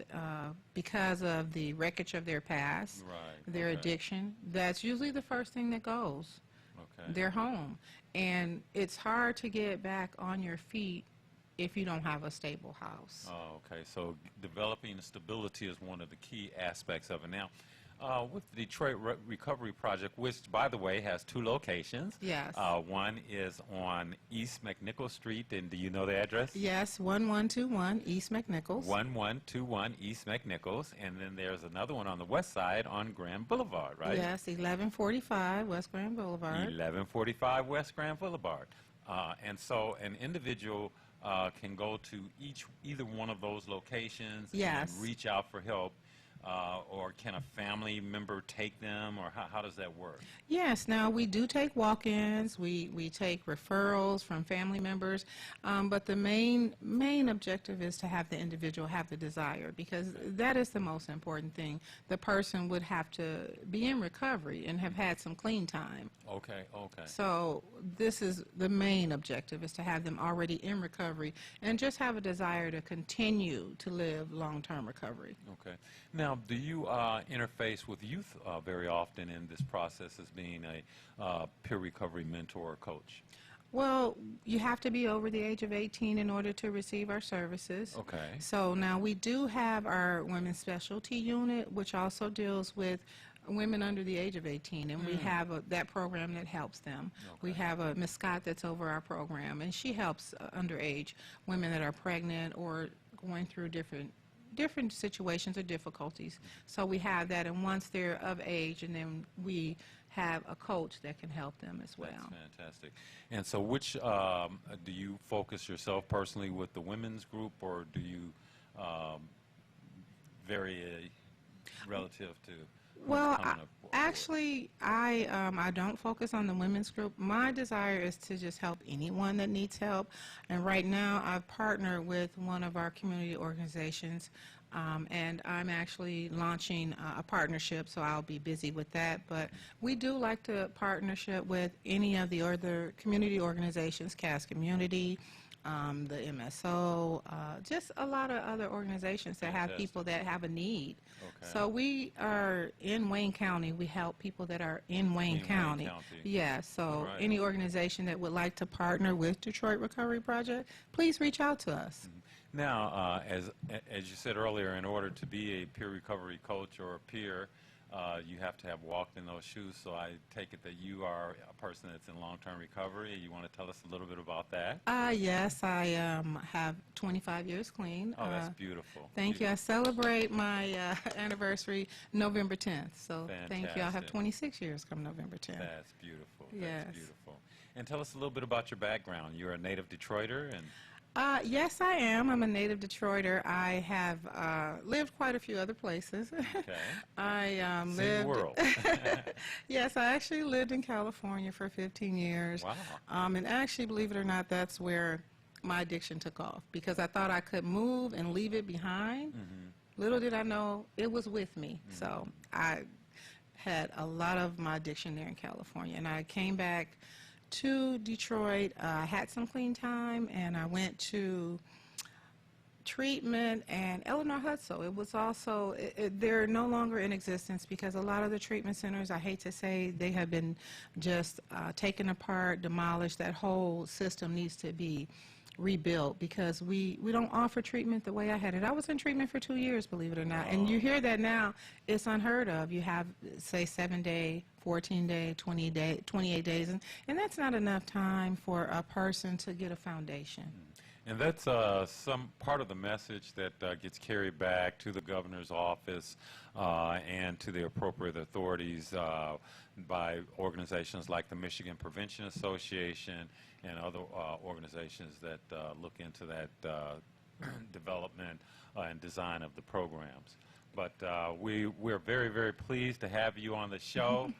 because of the wreckage of their past, their addiction. That's usually the first thing that goes. Their home. And it's hard to get back on your feet if you don't have a stable house. Oh, okay. So developing stability is one of the key aspects of it. Now, with the Detroit Recovery Project, which, by the way, has 2 locations. Yes. One is on East McNichols Street, and do you know the address? Yes, 1121 East McNichols. 1121 East McNichols, and then there's another one on the west side on Grand Boulevard, right? Yes, 1145 West Grand Boulevard. 1145 West Grand Boulevard. And so an individual can go to either one of those locations and reach out for help. Or can a family member take them, or how does that work? Yes, now we do take walk-ins, we take referrals from family members, but the main objective is to have the individual have the desire, because that is the most important thing. The person would have to be in recovery and have had some clean time. Okay, okay. So this is the main objective, is to have them already in recovery and just have a desire to continue to live long-term recovery. Okay. Now, do you interface with youth very often in this process as being a peer recovery mentor or coach? Well, you have to be over the age of 18 in order to receive our services. Okay. So now we do have our women's specialty unit, which also deals with women under the age of 18, and we have that program that helps them. We have a Ms. Scott that's over our program, and she helps underage women that are pregnant or going through different situations or difficulties. So we have that, and once they're of age, and then we have a coach that can help them as well. That's fantastic. And so which do you focus yourself personally with the women's group, or do you vary relative to Well, actually, I don't focus on the women's group. My desire is to just help anyone that needs help. And right now, I've partnered with one of our community organizations, and I'm actually launching a partnership, so I'll be busy with that. But we do like to partnership with any of the other community organizations, Cass Community, the MSO, just a lot of other organizations that have people that have a need. Okay. So we are in Wayne County. We help people that are in Wayne County. Yeah, so any organization that would like to partner with Detroit Recovery Project, please reach out to us. Now, as you said earlier, in order to be a peer recovery coach or a peer, you have to have walked in those shoes, so I take it that you are a person that's in long-term recovery. You want to tell us a little bit about that? Yes, I have 25 years clean. Oh, that's beautiful. Thank you. I celebrate my anniversary November 10th, so thank you. I'll have 26 years come November 10th. That's beautiful. Yes. That's beautiful. And tell us a little bit about your background. You're a native Detroiter, and yes, I am. I'm a native Detroiter. I have lived quite a few other places. okay. I See lived. the world. Yes, I actually lived in California for 15 years. Wow. And actually, believe it or not, that's where my addiction took off, because I thought I could move and leave it behind. Little did I know it was with me. So I had a lot of my addiction there in California, and I came back to Detroit. I had some clean time, and I went to treatment and Eleanor Hutzel. It was also, they're no longer in existence, because a lot of the treatment centers, I hate to say, they have been just taken apart, demolished. That whole system needs to be rebuilt, because we don't offer treatment the way I had it. I was in treatment for 2 years, believe it or not. And you hear that now, it's unheard of. You have, say, 7-day, 14-day, 28 days, and that's not enough time for a person to get a foundation. And that's some part of the message that gets carried back to the governor's office and to the appropriate authorities by organizations like the Michigan Prevention Association and other organizations that look into that development and design of the programs. But we're very, very pleased to have you on the show.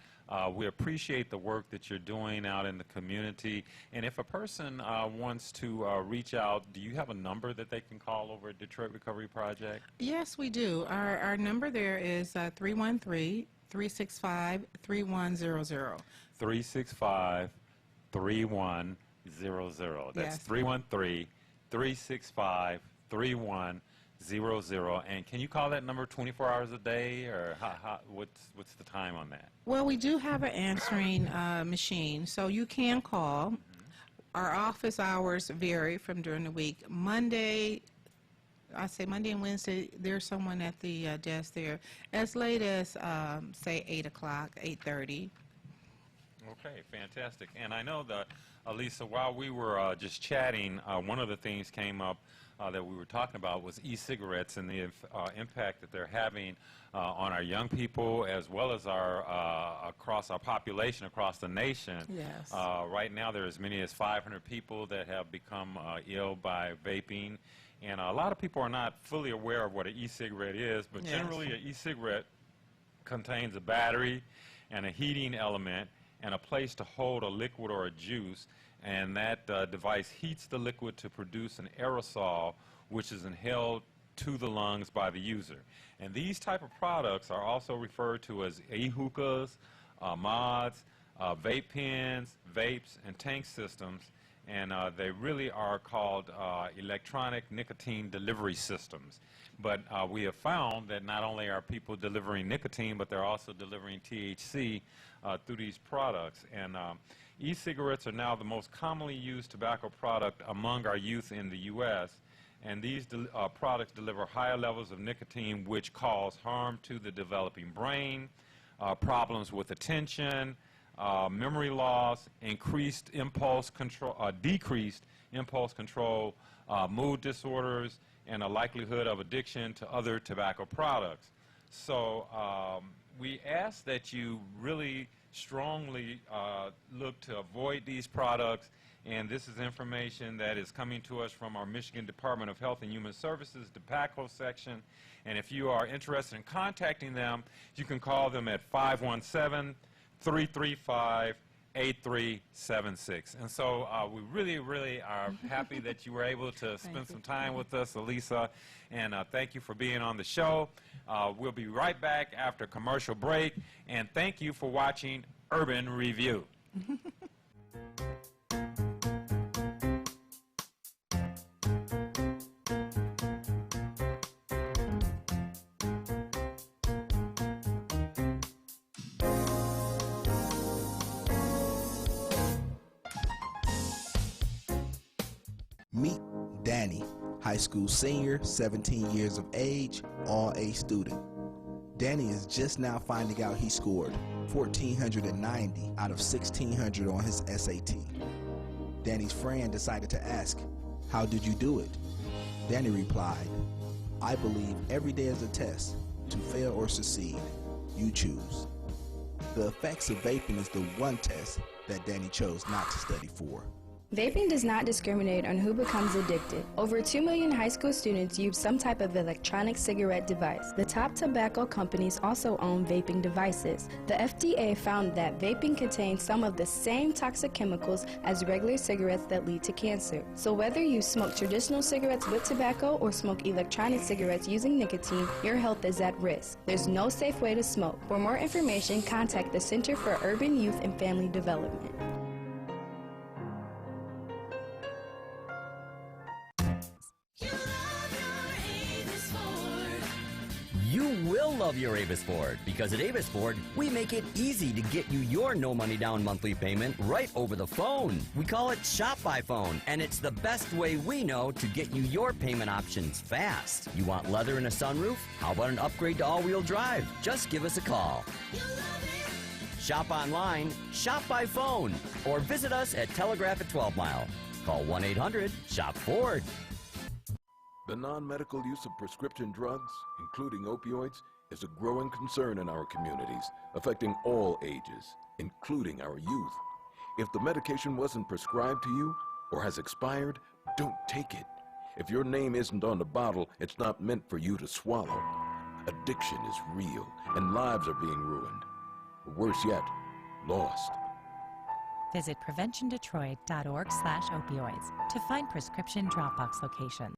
We appreciate the work that you're doing out in the community. And if a person wants to reach out, do you have a number that they can call over at Detroit Recovery Project? Yes, we do. Our number there is 313-365-3100. 365-3100. That's 313-365-3100. And can you call that number 24 hours a day, or what's the time on that? Well, we do have an answering machine, so you can call. Our office hours vary from during the week. Monday and Wednesday, there's someone at the desk there as late as, say, 8 o'clock, 8:30. Okay, fantastic. And I know that, Lisa, while we were just chatting, one of the things came up that we were talking about was e-cigarettes and the impact that they're having on our young people, as well as across our population across the nation. Yes. Right now, there are as many as 500 people that have become ill by vaping, and a lot of people are not fully aware of what an e-cigarette is, but generally an e-cigarette contains a battery and a heating element and a place to hold a liquid or a juice, and that device heats the liquid to produce an aerosol, which is inhaled to the lungs by the user. And these type of products are also referred to as e-hookahs, mods, vape pens, vapes, and tank systems, and they really are called electronic nicotine delivery systems. But we have found that not only are people delivering nicotine, but they're also delivering THC through these products. And e-cigarettes are now the most commonly used tobacco product among our youth in the U.S., and these products deliver higher levels of nicotine, which cause harm to the developing brain, problems with attention, memory loss, decreased impulse control, mood disorders, and a likelihood of addiction to other tobacco products. So we ask that you really strongly look to avoid these products, and this is information that is coming to us from our Michigan Department of Health and Human Services tobacco section. And if you are interested in contacting them, you can call them at 517-335-8376. And so we really, really are happy that you were able to spend some time with us, Elisa, and thank you for being on the show. We'll be right back after commercial break, and thank you for watching Urban Review. Meet Danny, high school senior, 17 years of age, all A student. Danny is just now finding out he scored 1,490 out of 1,600 on his SAT. Danny's friend decided to ask, "How did you do it?" Danny replied, "I believe every day is a test. To fail or succeed, you choose." The effects of vaping is the one test that Danny chose not to study for. Vaping does not discriminate on who becomes addicted. Over 2 million high school students use some type of electronic cigarette device. The top tobacco companies also own vaping devices. The FDA found that vaping contains some of the same toxic chemicals as regular cigarettes that lead to cancer. So whether you smoke traditional cigarettes with tobacco or smoke electronic cigarettes using nicotine, your health is at risk. There's no safe way to smoke. For more information, contact the Center for Urban Youth and Family Development. You will love your Avis Ford because at Avis Ford, we make it easy to get you your no money down monthly payment right over the phone. We call it Shop by Phone, and it's the best way we know to get you your payment options fast. You want leather and a sunroof? How about an upgrade to all-wheel drive? Just give us a call. Shop online, shop by phone, or visit us at Telegraph at 12 Mile. Call 1-800-SHOP-FORD. The non-medical use of prescription drugs, including opioids, is a growing concern in our communities, affecting all ages, including our youth. If the medication wasn't prescribed to you or has expired, don't take it. If your name isn't on the bottle, it's not meant for you to swallow. Addiction is real, and lives are being ruined. Worse yet, lost. Visit preventiondetroit.org/opioids to find prescription Dropbox locations.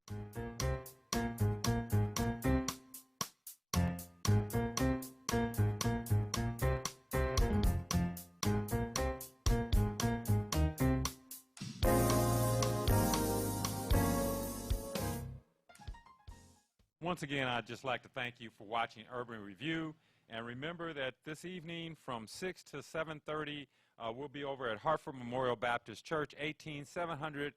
Once again, I'd just like to thank you for watching Urban Review. And remember that this evening from 6 to 7:30, we'll be over at Hartford Memorial Baptist Church, 18700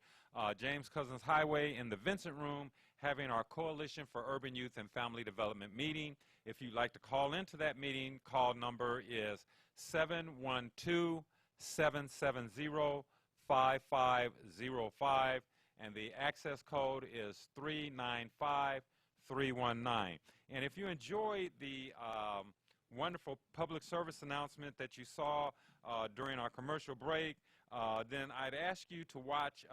James Cousins Highway in the Vincent Room, having our Coalition for Urban Youth and Family Development meeting. If you'd like to call into that meeting, call number is 712-770-5505, and the access code is 395319. And if you enjoyed the wonderful public service announcement that you saw during our commercial break, then I'd ask you to watch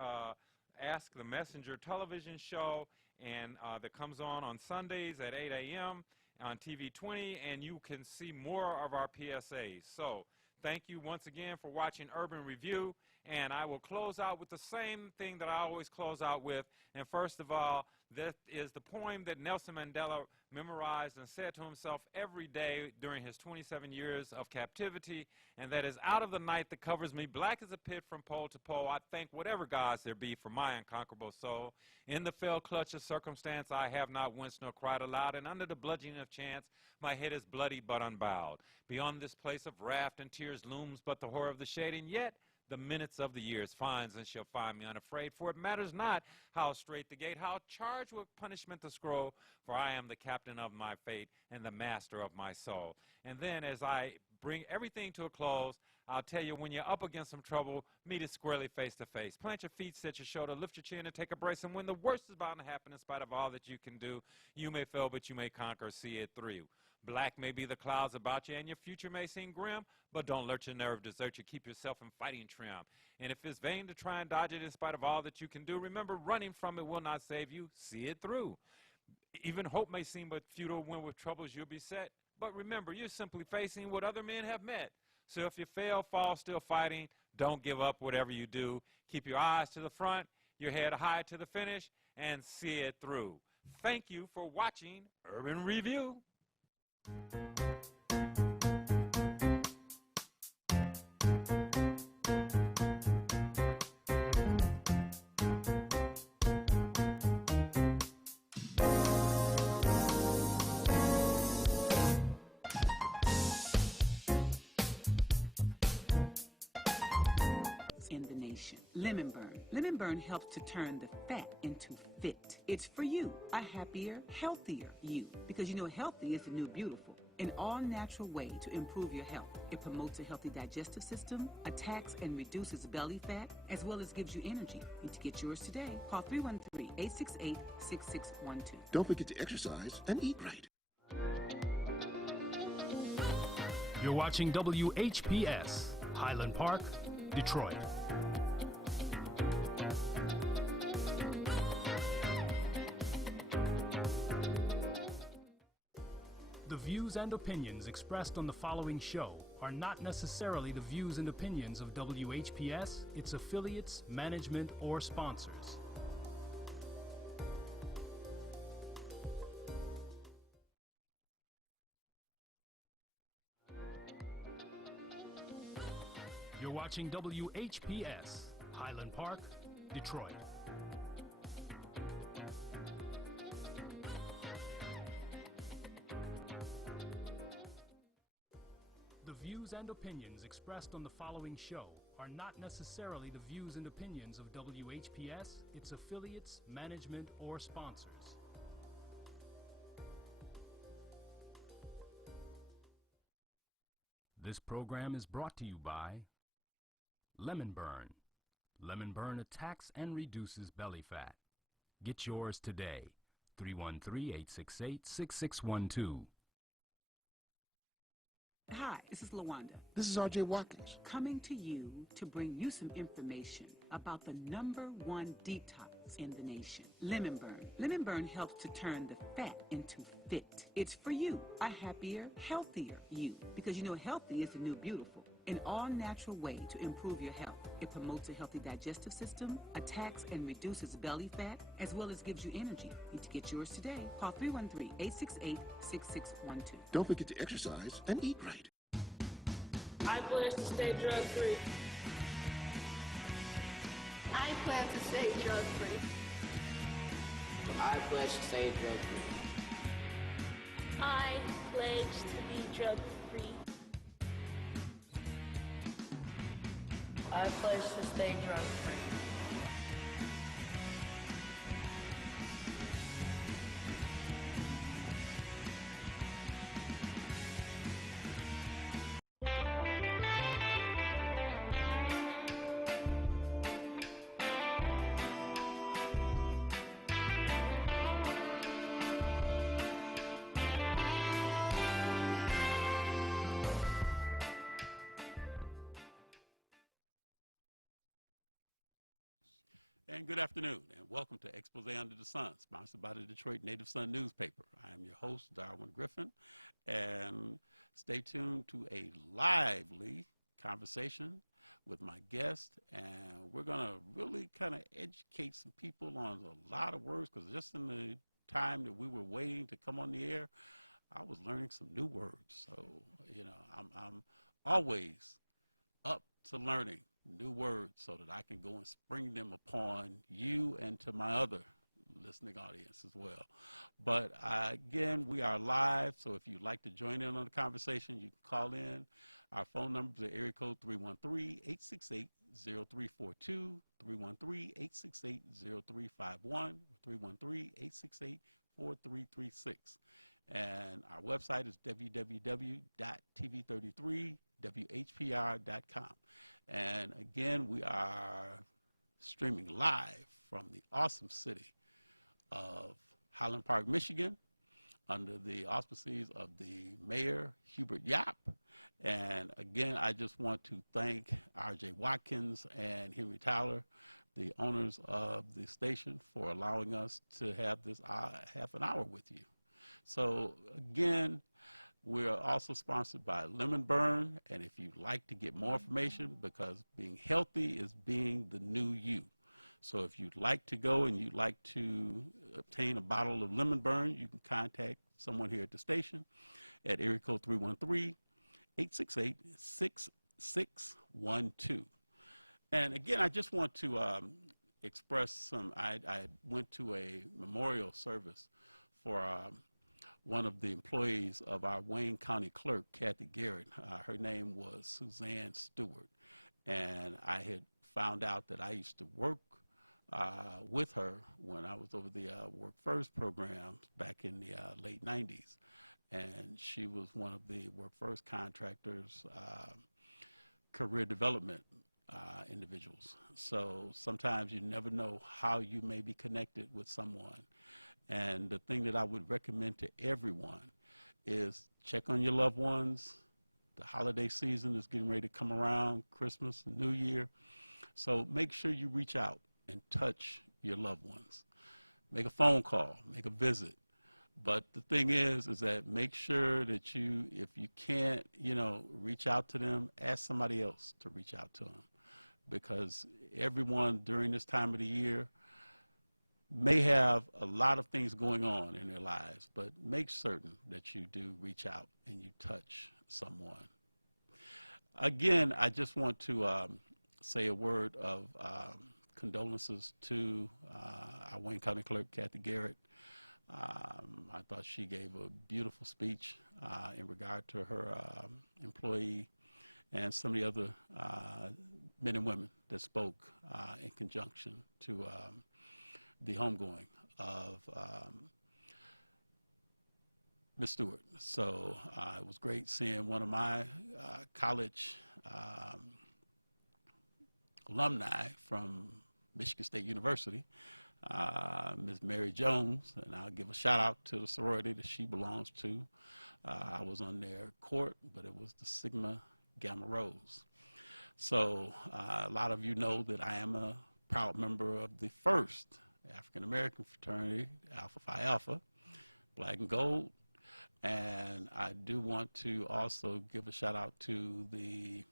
Ask the Messenger television show, and that comes on Sundays at 8 a.m. on TV 20, and you can see more of our PSAs. So thank you once again for watching Urban Review, and I will close out with the same thing that I always close out with. And first of all, that is the poem that Nelson Mandela memorized and said to himself every day during his 27 years of captivity, and that is, "Out of the night that covers me, black as a pit from pole to pole, I thank whatever gods there be for my unconquerable soul. In the fell clutch of circumstance, I have not winced nor cried aloud, and under the bludgeoning of chance, my head is bloody but unbowed. Beyond this place of wrath and tears looms but the horror of the shade, and yet the minutes of the years finds and shall find me unafraid, for it matters not how straight the gate, how charged with punishment the scroll, for I am the captain of my fate and the master of my soul." And then as I bring everything to a close, I'll tell you, when you're up against some trouble, meet it squarely face to face. Plant your feet, set your shoulder, lift your chin, and take a brace. And when the worst is bound to happen, in spite of all that you can do, you may fail, but you may conquer. See it through. Black may be the clouds about you, and your future may seem grim, but don't let your nerve desert you. Keep yourself in fighting trim. And if it's vain to try and dodge it in spite of all that you can do, remember, running from it will not save you. See it through. Even hope may seem but futile when with troubles you'll be set. But remember, you're simply facing what other men have met. So if you fail, fall, still fighting, don't give up whatever you do. Keep your eyes to the front, your head high to the finish, and see it through. Thank you for watching Urban Review. In the nation. Lemon Burn. Lemon Burn helps to turn the fat into fit. It's for you, a happier, healthier you. Because you know healthy is the new beautiful. an all-natural way to improve your health. It promotes a healthy digestive system, attacks and reduces belly fat, as well as gives you energy. And to get yours today, call 313-868-6612. Don't forget to exercise and eat right. You're watching WHPS, Highland Park, Detroit. The views and opinions expressed on the following show are not necessarily the views and opinions of WHPS, its affiliates, management, or sponsors. You're watching WHPS, Highland Park, Detroit. The views and opinions expressed on the following show are not necessarily the views and opinions of WHPS, its affiliates, management, or sponsors. This program is brought to you by Lemon Burn. Lemon Burn attacks and reduces belly fat. Get yours today. 313-868-6612. Hi, this is LaWanda. This is R.J. Watkins. Coming to you to bring you some information about the #1 detox in the nation, Lemon Burn. Lemon Burn helps to turn the fat into fit. It's for you, a happier, healthier you. Because you know healthy is the new beautiful. An all-natural way to improve your health. It promotes a healthy digestive system, attacks and reduces belly fat, as well as gives you energy. And to get yours today, call 313-868-6612. Don't forget to exercise and eat right. I pledge to stay drug-free. I plan to stay drug-free. I pledge to stay drug-free. I pledge to be drug-free. I pledge to stay drug-free. And good afternoon, and welcome to Expose Under the Sun, sponsored by the Detroit Native Sun newspaper. I am your host, Darwin Griffin, and stay tuned to a lively conversation with my guest, and we're going to really kind of educate some people on a lot of words, because just in the time that we were waiting to come on the air, I was learning some new words. So, you know, I'm always up to learning new words so that I can go and spring them upon you and to my other listening audience as well. But again, we are live, so if you'd like to join in on the conversation, you can call in. Our phone numbers are area code 313-868-0342, 313-868-0351, 313-868-4336. And our website is www.tv33whpr.com. And again, we are streaming live from the awesome city of Highland Park, Michigan, under the auspices of the Mayor, Hubert Yap. And again, I just want to thank R.J. Watkins and Henry Tyler, the owners of the station, for allowing us to have this half an hour with you. So again, we're also sponsored by Lemon Burn, and if you'd like to get more information, because being healthy is being the new you. So if you'd like to go and you'd like to obtain a bottle of Lemon Burn, you can contact someone here at the station at area code 313-868-6612. And again, I just want to express some, I went to a memorial service for one of the employees of our Wayne County clerk, Kathy Garrett. Her name was Suzanne Stewart. And I had found out that I used to work with her when I was over the Work First program back in the late 90s. and she was one of the Work First contractors, career development individuals. So sometimes you never know how you may be connected with someone. And the thing that I would recommend to everyone is check on your loved ones. The holiday season is getting ready to come around, Christmas, New Year. So make sure you reach out and touch your loved ones. Make a phone call, make a visit. But the thing is that make sure that you, if you can't, reach out to them, ask somebody else to reach out to them. Because everyone during this time of the year may have a lot of things going on in their lives, but make certain that you do reach out and you touch someone. Again, I just want to say a word of condolences to our Wayne County Clerk, Kathy Garrett. I thought she gave a beautiful speech in regard to her employee and some of the other men and women that spoke in conjunction to the homegoing of Ms. Stewart. So it was great seeing one of my college alumni from Michigan State University, Ms. Mary Jones, and I'll give a shout out to the sorority that she belongs to. I was on their court, but it was the Sigma Gamma Rhos. So a lot of you know that I am a proud member of the first African-American fraternity, Alpha Phi Alpha, Black and Gold. And I do want to also give a shout out to the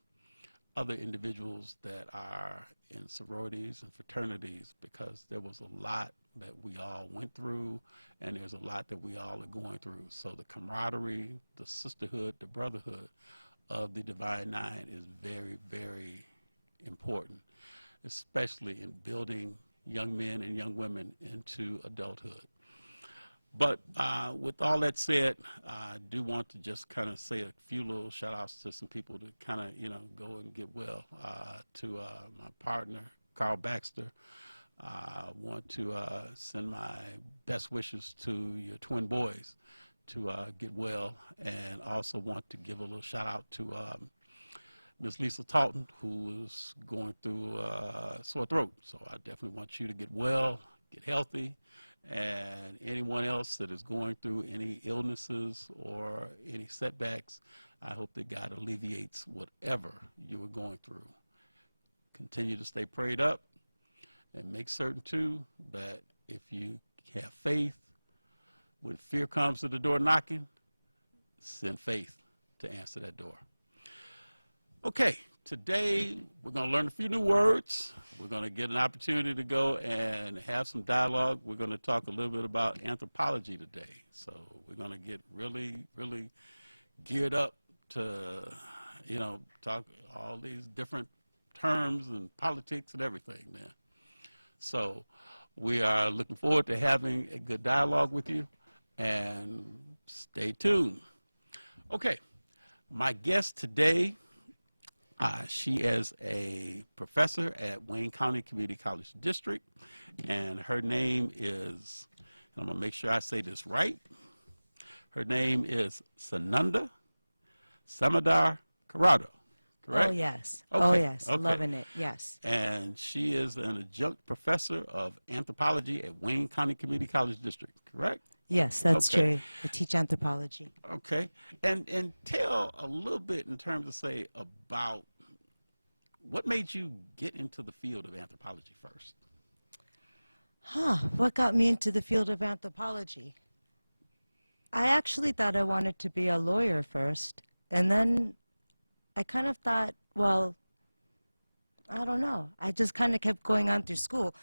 other individuals that are in sororities and fraternities, because there was a lot that we all went through, and there's a lot that we all are going through. So the camaraderie, the sisterhood, the brotherhood of the Divine Nine is very, very important, especially in building young men and young women into adulthood. But with all that said, I do want to just kind of say a few little shout outs to some people to kind of, go and get well. To my partner, Carl Baxter. I want to send my best wishes to your twin boys to get well, and also want to give a little shout out to Miss Lisa Talton, who is going through sore throat. So I definitely want you to get well, get healthy. And anyone else that is going through any illnesses or any setbacks, I hope that God alleviates whatever you are going through. Continue to stay prayed up, and make certain, too, that if you have faith, when fear comes to the door knocking, send faith to answer that door. Okay. Today, we're going to learn a few new words. We're going to get an opportunity to go and have some dialogue. We're going to talk a little bit about anthropology today. So we're going to get really, really geared up to, talk all these different terms and politics and everything, man. So we are looking forward to having a good dialogue with you, and stay tuned. Okay, my guest today, she is a professor at Wayne County Community College District, and her name is, and I'm going to make sure I say this right, her name is Sananda Samadar Corrado, correct? Oh, yes. Okay. Oh, yes. Okay. Loving it, yes. And she is an adjunct professor of anthropology at Wayne County Community College District, correct? Yes, that's Okay. true. I teach anthropology. Okay. And tell a little bit in terms of, say, about what made you get into the field of anthropology first? What got me into the field of anthropology? I actually thought I wanted to be a lawyer first, and then I kind of thought, well, I don't know. I just kind of kept going on through school.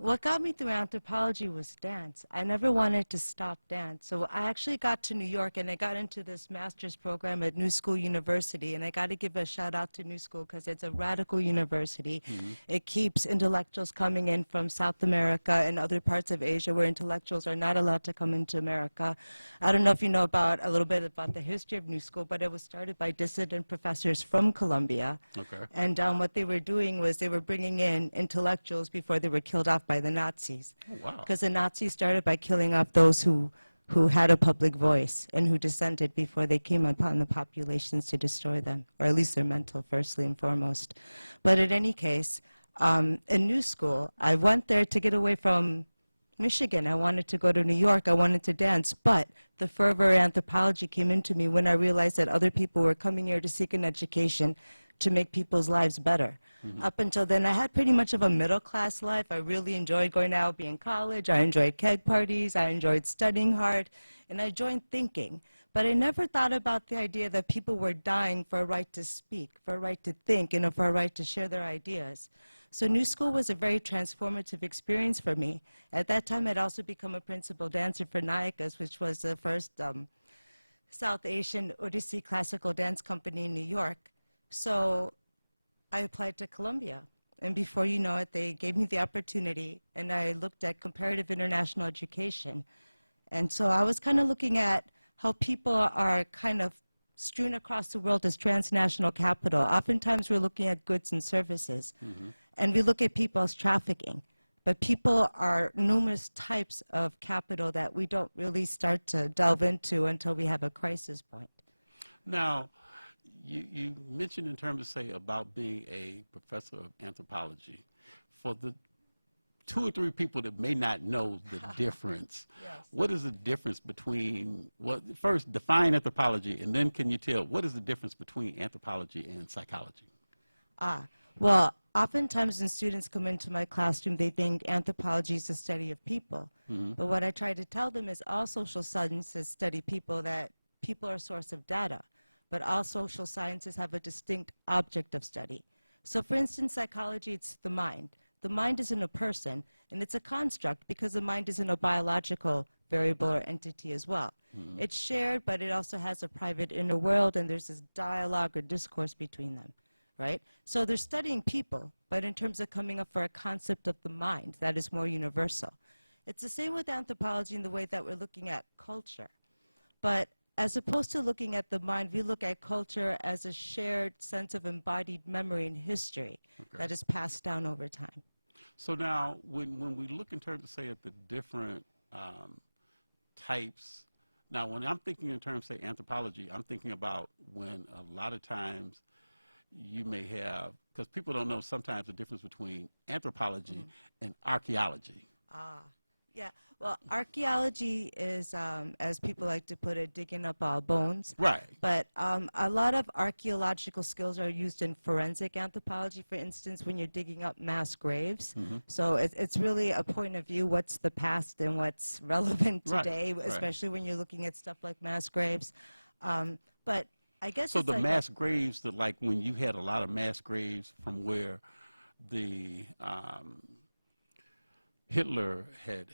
What got me through anthropology was dance. I never wanted to stop dance. So I actually got to New York, and I got into this master's program at New School University. And I got to give a shout out to New School because it's a radical university. Mm-hmm. It keeps intellectuals coming in from South America and other parts of Asia where intellectuals are not allowed to come into America. I don't know if you know about a little bit about the history of New School, but it was started by dissident professors from Columbia. Okay. And what they were doing was they were bringing in intellectuals before they were killed off by the Nazis. Oh, wow. Because the Nazis started by killing off those who who had a public voice and who dissented before they came upon the populations to destroy them, or at least their mental, firstly and foremost. But in any case, in New School, I went there to get away from Michigan. I wanted to go to New York. I wanted to dance. But the fervor of anthropology came into me when I realized that other people were coming here to seek an education to make people's lives better. Up until then, I had pretty much of a middle-class life. I really enjoyed going out, being in college. I enjoyed keg parties. I enjoyed studying hard. And I enjoyed thinking. But I never thought about the idea that people were dying for a right to speak, for a right to think, and for a right to share their ideas. So New School was a very transformative experience for me. At that time, I'd also become a principal dancer for Nayakas, which was the first South Asian Odissi classical dance company in New York. So I applied to Columbia. And before you know it, they gave me the opportunity, and I looked at comparative international education. And so I was kind of looking at how people are kind of strewn across the world as transnational capital. Oftentimes we're looking at goods and services. And we look at people as trafficking. But people are numerous types of capital that we don't really start to delve into until we have a crisis point. Now, you mentioned in terms of, say, about being a professor of anthropology. For the 2 or 3 people that may not know the difference, what is the difference between, first, define anthropology, and then can you tell, what is the difference between anthropology and psychology? Well, oftentimes when students come into my classroom, they think anthropology is the study of people. But what I try to tell them is all social sciences study people, that people are a source of data. But all social sciences have a distinct object of study. So for instance, psychology, it's the mind. The mind isn't a person, and it's a construct because the mind isn't a biological variable or entity as well. It's shared, but it also has a private inner world, and there's this dialogue or discourse between them. Right? So they're studying people, but in terms of coming up for a concept of the mind that is more universal. It's the same with anthropology in the way that we're looking at culture. But as opposed to looking at the mind, we look at culture as a shared sense of embodied memory and history that is passed down over time. So now, when we look in terms of, say, at the different types, now when I'm thinking in terms of, say, anthropology, I'm thinking about when a lot of times you may have, because people don't know sometimes the difference between anthropology and archaeology. Yeah, well, archaeology is, as people like to put it, digging up all bones. Right. But a lot of archaeological skills are used in forensic anthropology, for instance, when you're digging up mass graves. So it's really a point of view, what's the past and what's relevant today, especially when you're looking at stuff like mass graves. But I guess so it's the like mass graves, that like when you had a lot of mass graves from where the Hitler had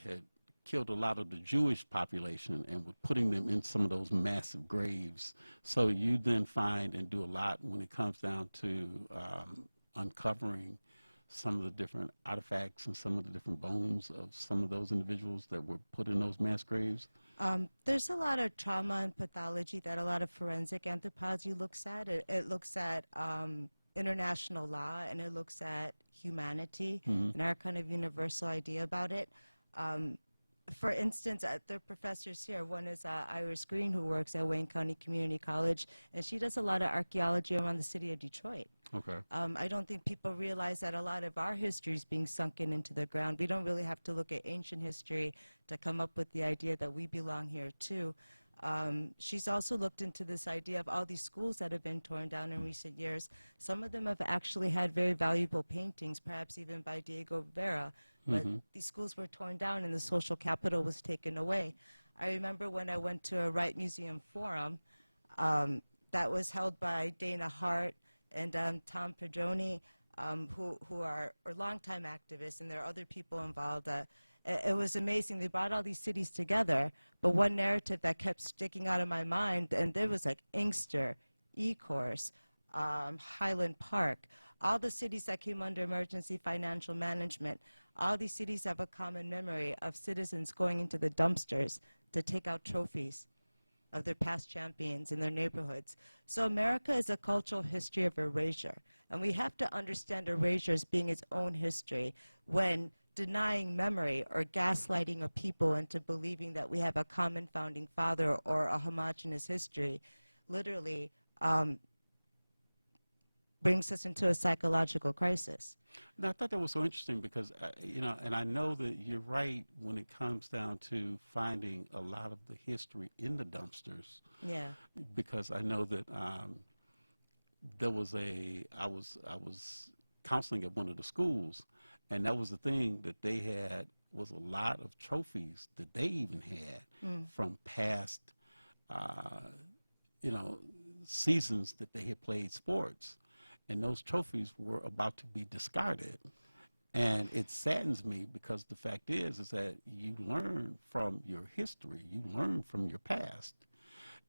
killed a lot of the Jewish population and were putting them in some of those massive graves. So you then find and do a lot when it comes down to uncovering some of the different artifacts and some of the different bones of some of those individuals that were put in those mass graves. There's a lot of trauma and pathology that a lot of forensic anthropology looks at. It looks at international law, and it looks at humanity and our kind of universal idea about it. For instance, there are professors here. One is Iris Green, who works at Wayne County Community College, and she does a lot of archaeology around the city of Detroit. Okay. I don't think people realize that a lot of our history is being sunken into the ground. We don't really have to look at ancient history to come up with the idea that we belong here too. She's also looked into this idea of all these schools that have been torn down in recent years. Some of them have actually had very valuable paintings, perhaps even by Diego Rivera, but these schools were torn down and the social capital was taken away. I remember when I went to a Wright Museum Forum that was held by Dana Hart and Tom Pedroni, who are longtime activists, and there are other people involved. It was amazing. They brought all these cities together, but one narrative that kept sticking out of my mind, and there was like Inkster, Ecorse, Highland Park, all the cities that came under emergency financial management. All these cities have a common memory of citizens going into the dumpsters to take out trophies of their past champions in their neighborhoods. So America is a cultural history of erasure, and we have to understand erasure as being its own history when denying memory or gaslighting a people into believing that we have a common founding father or a homogeneous history literally brings us into a psychological crisis. No, I thought that was so interesting because, you know, and I know that you're right when it comes down to finding a lot of the history in the dumpsters. Yeah. Because I know that I was counseling at one of the schools, and that was the thing that they had was a lot of trophies that they even had from past, you know, seasons that they had played sports. And those trophies were about to be discarded. And it saddens me because the fact is that you learn from your history, you learn from your past.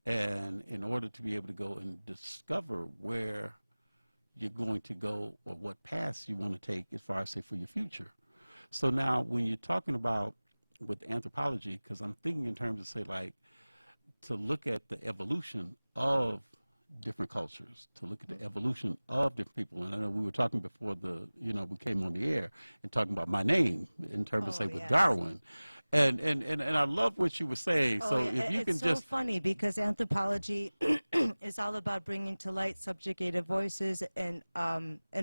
And in order to be able to go and discover where you're going to go or what paths you want to take as far as, say, for your future. So now when you're talking about with anthropology, because I'm thinking in terms of, say, like, to look at the evolution of different cultures, to look at the evolution of different people. And I know we were talking before we came on the air and talking about my name in terms of, say, with Darwin. And I love what you were saying. Oh, so yeah, if you can it's just so funny because anthropology is all about bringing to light subjugated voices and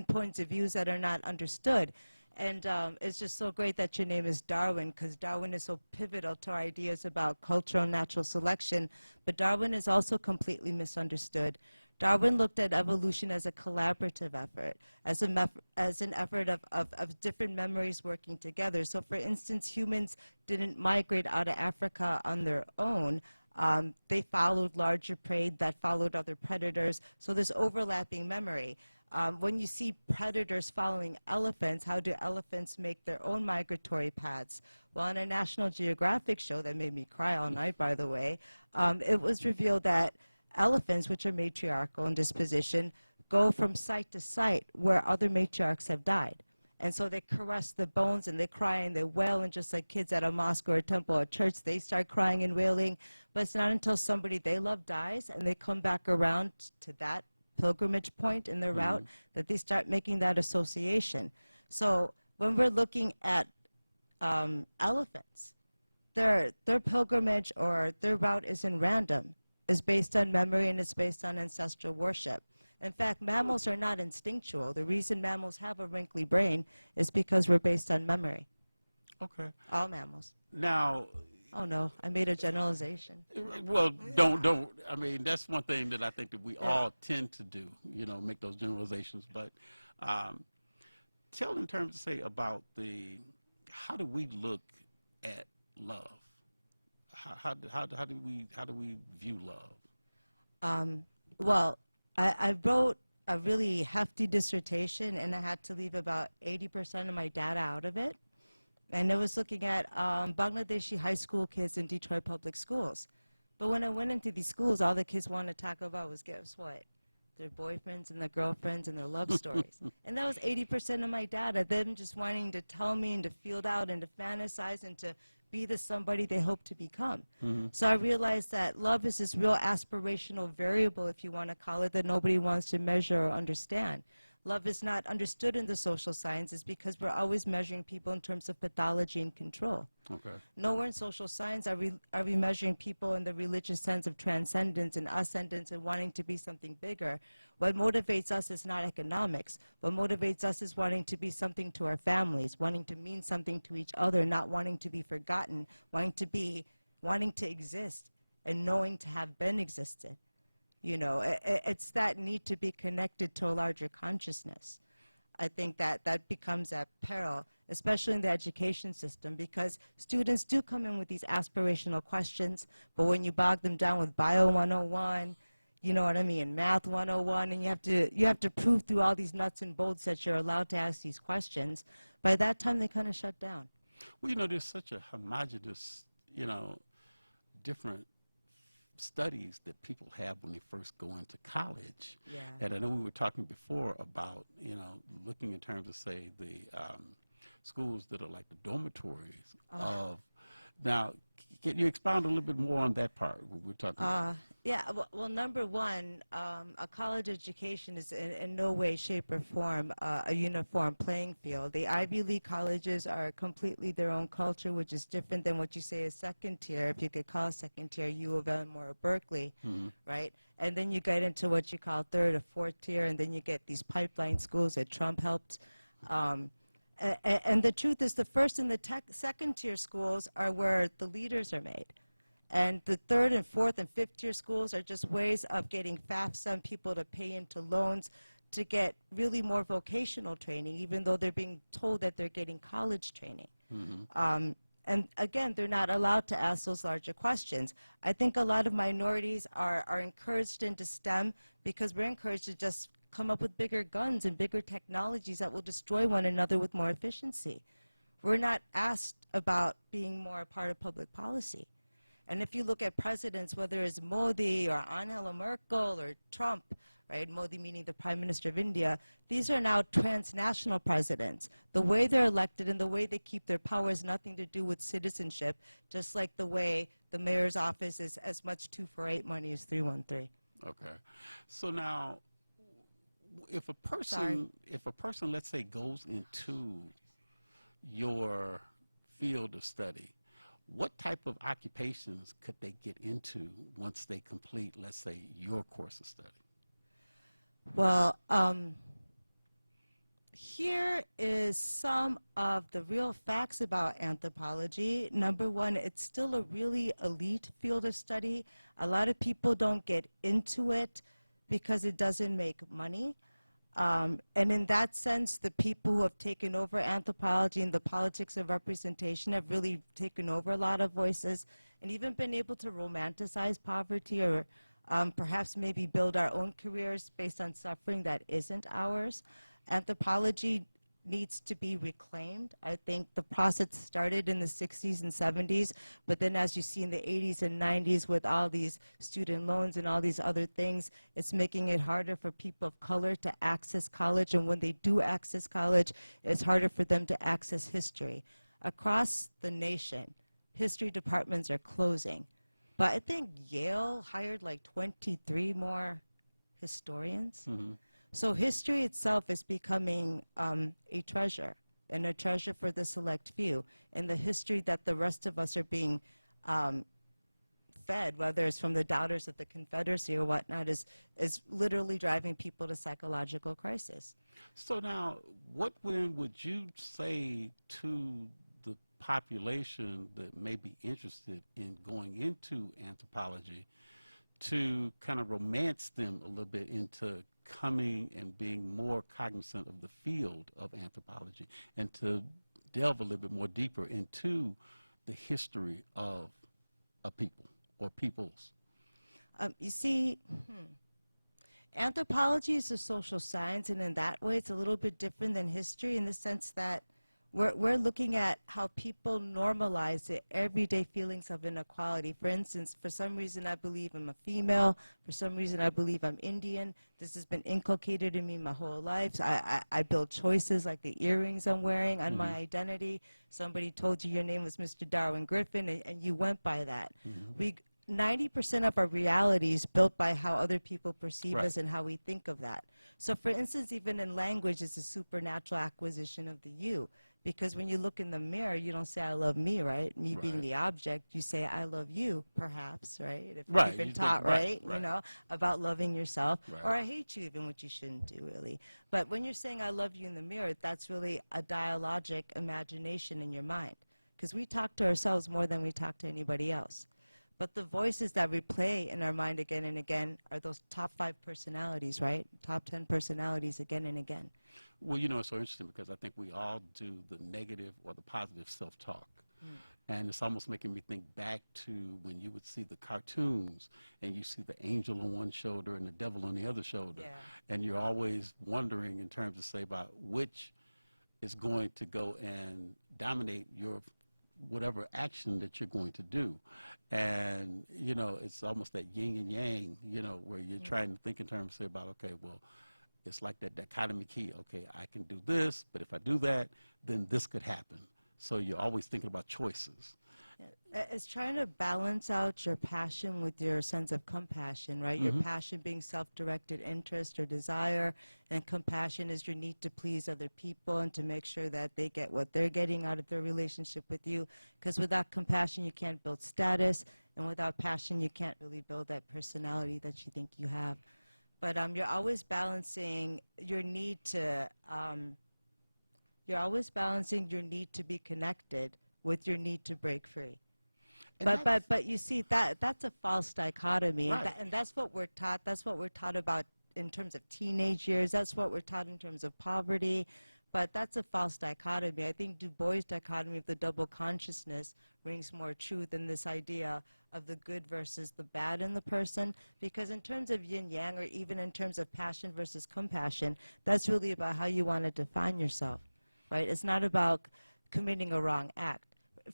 points of views that are not understood. And it's just so great that your name is Darwin, because Darwin is so pivotal to our ideas about cultural and natural selection. But Darwin is also completely misunderstood. Darwin looked at evolution as a collaborative effort, as an effort of different memories working together. So, for instance, humans didn't migrate out of Africa on their own. They followed larger prey that followed other predators. So there's overlapping memory. When you see predators following elephants, how do elephants make their own migratory paths? Well, on a National Geographic show that made me cry all night, by the way, it was revealed that elephants, which are matriarchal in disposition, go from site to site where other matriarchs have died. And so they caress the bones and they cry and they wail, and just like kids at a mosque or a temple or church, they start crying and wailing. But it's not until somebody they love dies and they come back around to that pilgrimage point in their route that they start making that association. So when we're looking at elephants, their pilgrimage or their route isn't random. It's based on memory and it's based on ancestral worship. In fact, mammals are not instinctual. The reason mammals have a wrinkly brain is because we're based on memory. Okay. All mammals. Now. Oh no, I made a generalization. Well, don't. I mean, that's one thing that I think that we all tend to do, make those generalizations. But tell in terms of, say, about how do we look at love? How do we view love? Well, I wrote a really hefty dissertation, and I had to leave about 80% of my data out of it. And it was looking at Bangladeshi high school kids in Detroit public schools. But when I went into these schools, all the kids wanted to talk about was, guess what? Their boyfriends and their girlfriends and their love stories. And that was 80% of my data, them just wanting to tell me and to feel out and to fantasize and to be the somebody they hope to become. So I realized that love is this real aspirational variable, if you want to call it, that nobody wants to measure or understand. Love is not understood in the social sciences because we're always measuring people in terms of pathology and control. Okay. Nowhere in social science are we measuring people in the religious sense of transcendence and ascendance and wanting to be something bigger. What motivates us is not economics. What motivates us is wanting to be something to our families, wanting to mean something to each other, not wanting to be forgotten, wanting to exist and knowing to have been existed. It's that need to be connected to a larger consciousness. I think that becomes at peril, especially in the education system, because students do come in with these aspirational questions, but when you bog them down with Bio 101, you know what I mean, Math 101, and you have to prove through all these nuts and bolts that you're allowed to ask these questions, by that time they kind of shut down. Well, there's such a homogeneous, different studies that people have when they first go into college. Yeah. And I know we were talking before about, looking in terms of, say, the schools that are like the dormitories of. Now, Can you expound a little bit more on that part, what we're talking about? Yeah, well, number one, a college education is in no way, shape, or form a uniform playing field. The Ivy League colleges are completely their own culture, which is different than what you say is second tier, if you could call second tier U of M or Berkeley, right? And then you get into what you call third or fourth tier, and then you get these pipeline schools that Trump helped. And the truth is the first and the second tier schools are where the leaders are made. And the third and fourth and fifth tier schools are just ways of getting FAFSA people to pay into loans to get really more vocational training, even though they're being told that they're getting college training. And again, they're not allowed to ask those larger questions. I think a lot of minorities are encouraged into STEM because we're encouraged to just come up with bigger guns and bigger technologies that will destroy one another with more efficiency. We're not asked about being more a part of public policy. And if you look at presidents, whether it's Modi or Angela Merkel or Trump, right, Modi meaning the Prime Minister of India, these are now transnational presidents. The way they're elected and the way they keep their power has nothing to do with citizenship, just like the way the mayor's office is as much 248 money as 313. Okay. So now, if a person, let's say, goes into your field of study, what type of occupations could they get into once they complete, let's say, your course of study? Well, here is some of the real facts about anthropology. Number one, it's still a really elite field of study. A lot of people don't get into it because it doesn't make money. And in that sense, the people who have taken over anthropology and the politics of representation have really taken over a lot of voices and even been able to romanticize poverty or perhaps maybe build our own careers based on suffering that isn't ours. Anthropology needs to be reclaimed. I think the process started in the 60s and 70s, but then as you see in the 80s and 90s with all these student loans and all these other things, it's making it harder for people of color to access college, and when they do access college, it's harder for them to access history. Across the nation, history departments are closing, but I think Yale hired like 23 more historians. So history itself is becoming a treasure, and a treasure for the select few. And the history that the rest of us are being fed, whether it's from the doubters of the Confederacy or whatnot, is literally driving people to psychological crisis. So now, what then would you say to the population that may be interested in going into anthropology to kind of romance them a little bit into coming and being more cognizant of the field of anthropology and to delve a little bit more deeper into the history of a people or peoples? You see, anthropology is a social science, and in that way it's a little bit different than history in the sense that we're looking at how people normalize the everyday feelings of inequality. For instance, for some reason I believe I'm a female. For some reason I believe I'm Indian. This has been inculcated in me my whole life. So I build choices like the earrings I'm wearing on my identity. Somebody told you your name was Mr. Darwin Griffin, and you went by that. 90% of our reality is built by how other people perceive us and how we think of that. So for instance, even in language, it's a supernatural acquisition of the you. Because when you look in the mirror, you don't say, I love me, right? Me being the object, you say, I love you, perhaps, right? If you've been taught, you know, about loving yourself. Or I hate you, even, which you shouldn't do, really. But when you're saying, I love you in the mirror, that's really a dialogic imagination in your mind. Because we talk to ourselves more than we talk to anybody else. But the voices that we play in our mind again and again are those top 5 personalities, right? Top 10 personalities again and again. Well, you know, it's so interesting because I think we all do the negative or the positive self-talk. And it's almost making me think back to when you would see the cartoons and you see the angel on one shoulder and the devil on the other shoulder. And you're always wondering in terms of, say, about which is going to go and dominate your whatever action that you're going to do. And, you know, it's almost that yin and yang, you know, where you're trying to think in terms of, say, about, okay, well, it's like that dichotomy key. Okay, I can do this, but if I do that, then this could happen. So you're always thinking about choices. It's trying to balance out your passion with your sense of compassion, right? Your passion being self-directed interest or desire, and compassion is your need to please other people and to make sure that they get what they're getting out of their relationship with you. Because without compassion, you can't build status, and without passion, you can't really build that personality that you think you have. But you're always balancing your need to, be connected with your need to break free. But you see, that's a false dichotomy, Right. and that's what we're taught. That's what we're taught about in terms of teenage years. That's what we're taught in terms of poverty. But that's a false dichotomy. I think Du Bois' dichotomy of the double consciousness rings more true than this idea of the good versus the bad in the person. Because in terms of yin-yang, or even in terms of passion versus compassion, that's really about how you want to define yourself, right? It's not about committing a wrong act.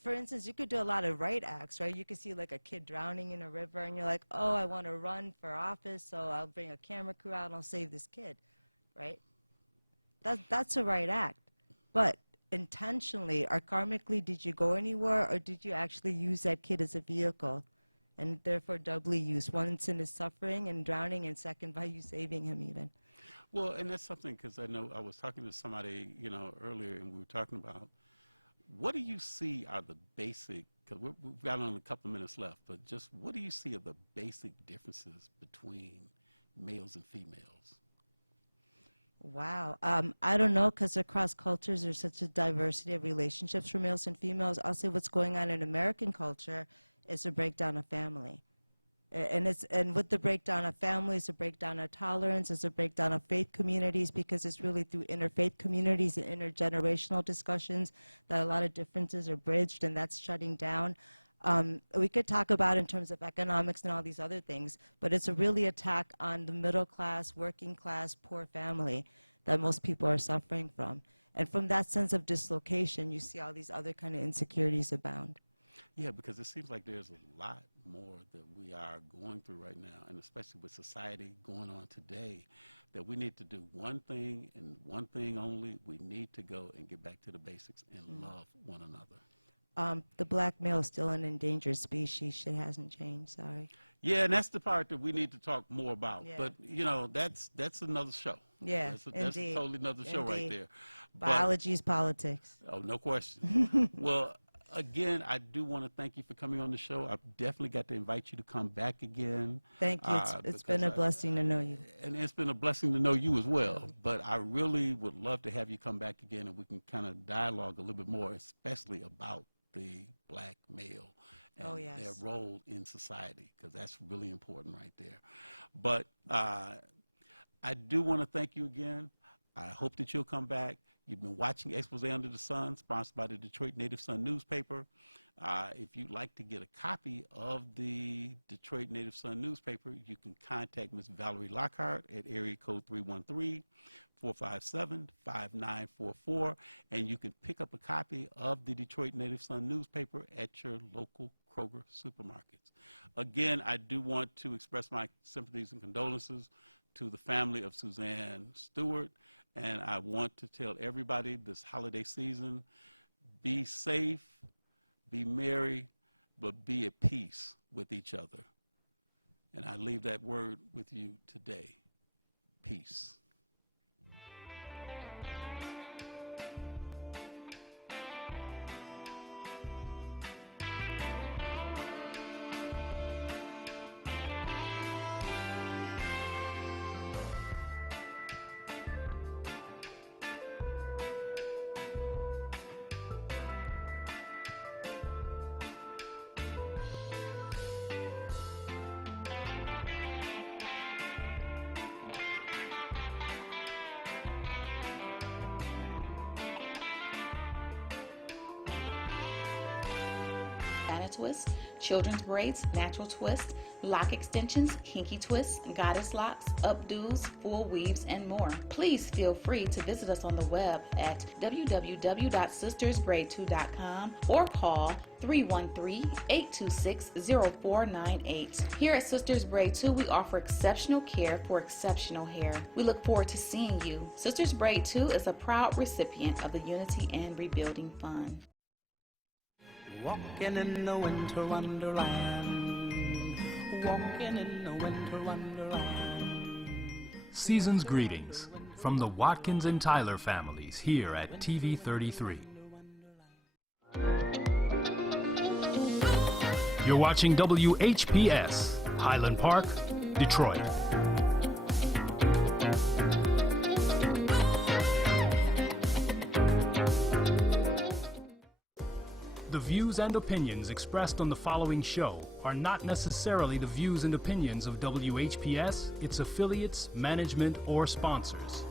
For instance, you could do a lot of right acts, right? You could see like a kid drowning in a river, and you're like, oh, I want to run for office, so I'll bring a camera crew out and I'll save this kid, right? That's a right act. But intentionally or karmically, did you go anywhere, or did you actually use that kid as a vehicle, and therefore doubly used, once in his suffering and drowning, and second by you saving him even? Well, and that's something, because I know I was talking to somebody, earlier, and we were talking about, what do you see are the basic, because we've got only a couple of minutes left, but just what do you see are the basic differences between males and females? Wow. I don't know, because across cultures there's such a diversity of relationships for males and females. I'll say what's going on in American culture is a breakdown of family. And with the breakdown of families, a breakdown of tolerance, is a breakdown of faith communities, because it's really through interfaith communities and intergenerational discussions that a lot of differences are bridged, and that's shutting down. We could talk about in terms of economics and all these other things, but it's a really attack on the middle class, working class, poor family that most people are suffering from. And from that sense of dislocation, you see all these other kind of insecurities abound. Yeah, because it seems like there's a lot more that we are going through right now, and especially with society going on today, that we need to do one thing and one thing only. We need to go and get back to the basics and love one another. The black male is still an endangered species. Shit hasn't changed, sorry. Yeah, and that's the part that we need to talk more about. Yeah. But, that's another show. Yeah, That's a totally another show right there. Biology is politics. Oh, no question. Well, again, I do want to thank you for coming on the show. I've definitely got to invite you to come back again. Thank you. It's been a blessing to know you. And it's been a blessing to know you as well. But I really would love to have you come back again, and we can kind of dialogue a little bit more, especially about the black male and their role in society, because that's really important right there. But I do want to thank you again. I hope that you'll come back. You've been watching Expose Under the Sun, sponsored by the Detroit Native Sun newspaper. If you'd like to get a copy of the Detroit Native Sun newspaper, you can contact Ms. Valerie Lockhart at area code 313-457-5944, and you can pick up a copy of the Detroit Native Sun newspaper at your local Kroger supermarkets. Again, I do want to express my sympathies and condolences to the family of Suzanne Stewart. And I want to tell everybody this holiday season, be safe, be merry, but be at peace with each other. And I leave that word with you today. Peace. Twist, children's braids, natural twists, lock extensions, kinky twists, goddess locks, updos, full weaves, and more. Please feel free to visit us on the web at www.sistersbraid2.com or call 313-826-0498. Here at Sisters Braid 2, we offer exceptional care for exceptional hair. We look forward to seeing you. Sisters Braid 2 is a proud recipient of the Unity and Rebuilding Fund. Walking in the winter wonderland, walking in the winter wonderland. Season's greetings from the Watkins and Tyler families here at TV 33. You're watching WHPS, Highland Park, Detroit. The views and opinions expressed on the following show are not necessarily the views and opinions of WHPS, its affiliates, management, or sponsors.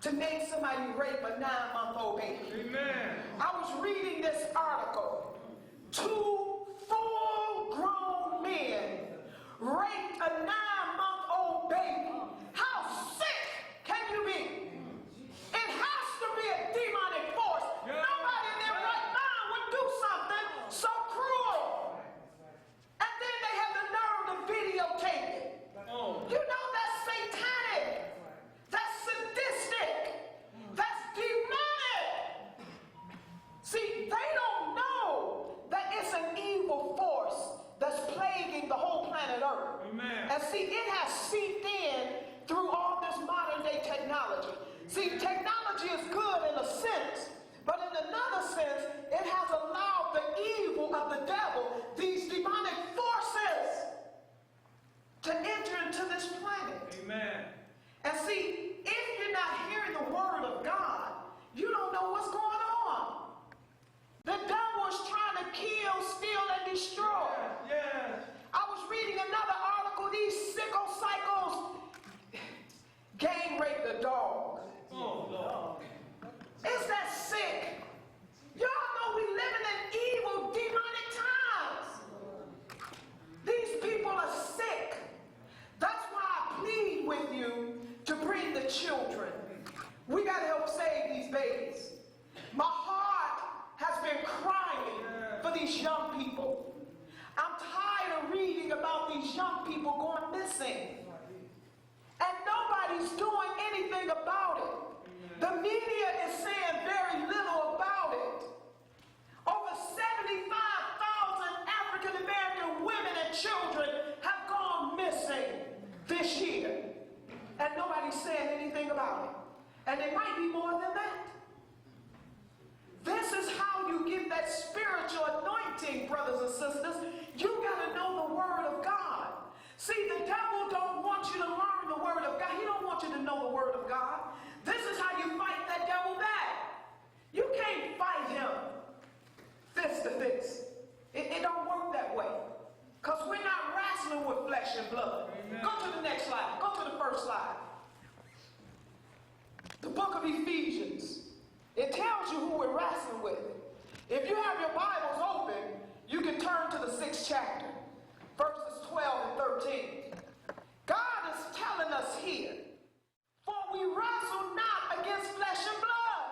to make somebody rape a 9-month-old baby. Amen. I was reading this article. 2 full-grown men raped a 9-month-old baby. How sick can you be? It has to be a demonic force. Yeah. Nobody in their right mind would do something so cruel. And then they have the nerve to videotape it. Oh. You know that's satanic. That's sadistic. That's demonic. See, they don't know that it's an evil force that's plaguing the whole planet Earth. Amen. And see, it has seeped in through all this modern day technology. See, technology is good in a sense, but in another sense, it has allowed the evil of the devil, these demonic forces, to enter into this planet. Amen. And see, if you're not hearing the word of God, you don't know what's going on. The devil is trying to kill, steal, and destroy. Yes. I was reading another article, these sicko cycles gang rape the dog. Oh, Lord. Is that sick? Y'all know we living in evil, demonic times. These people are sick. That's why I plead with you to bring the children. We got to help save these babies. My heart has been crying for these young people. I'm tired of reading about these young people going missing. And nobody's doing anything about it. The media is saying very little about it. Over 75,000 African American women and children have gone missing this year. And nobody's saying anything about it. And it might be more than that. This is how you get that spiritual anointing, brothers and sisters. You got to know the Word of God. See, the devil don't want you to learn the Word of God. He don't want you to know the Word of God. This is how you fight that devil back. You can't fight him fist to fist. It don't work that way. Because we're not wrestling with flesh and blood. Amen. Go to the next slide. Go to the first slide. The book of Ephesians. It tells you who we're wrestling with. If you have your Bibles open, you can turn to the 6th chapter, verses 12 and 13. God is telling us here, for we wrestle not against flesh and blood.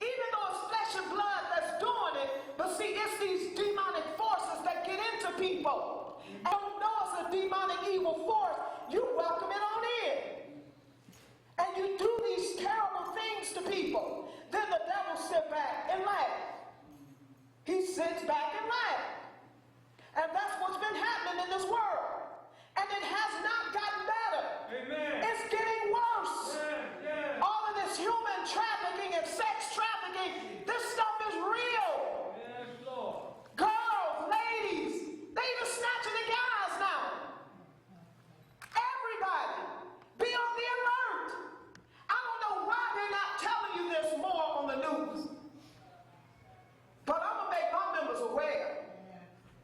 Even though it's flesh and blood that's doing it, but see, it's these demonic forces that get into people. And you know it's a demonic evil force, you welcome it on in. And you do these terrible things to people. Then the devil sits back and laughs. He sits back and laughs. And that's what's been happening in this world. And it has not gotten better. Amen. It's getting worse. Yeah. All of this human trafficking and sex trafficking, this stuff is real. Yes, Lord. Girls, ladies, they even snatching the guys now. Everybody, be on the alert. I don't know why they're not telling you this more on the news. But I'm going to make my members aware.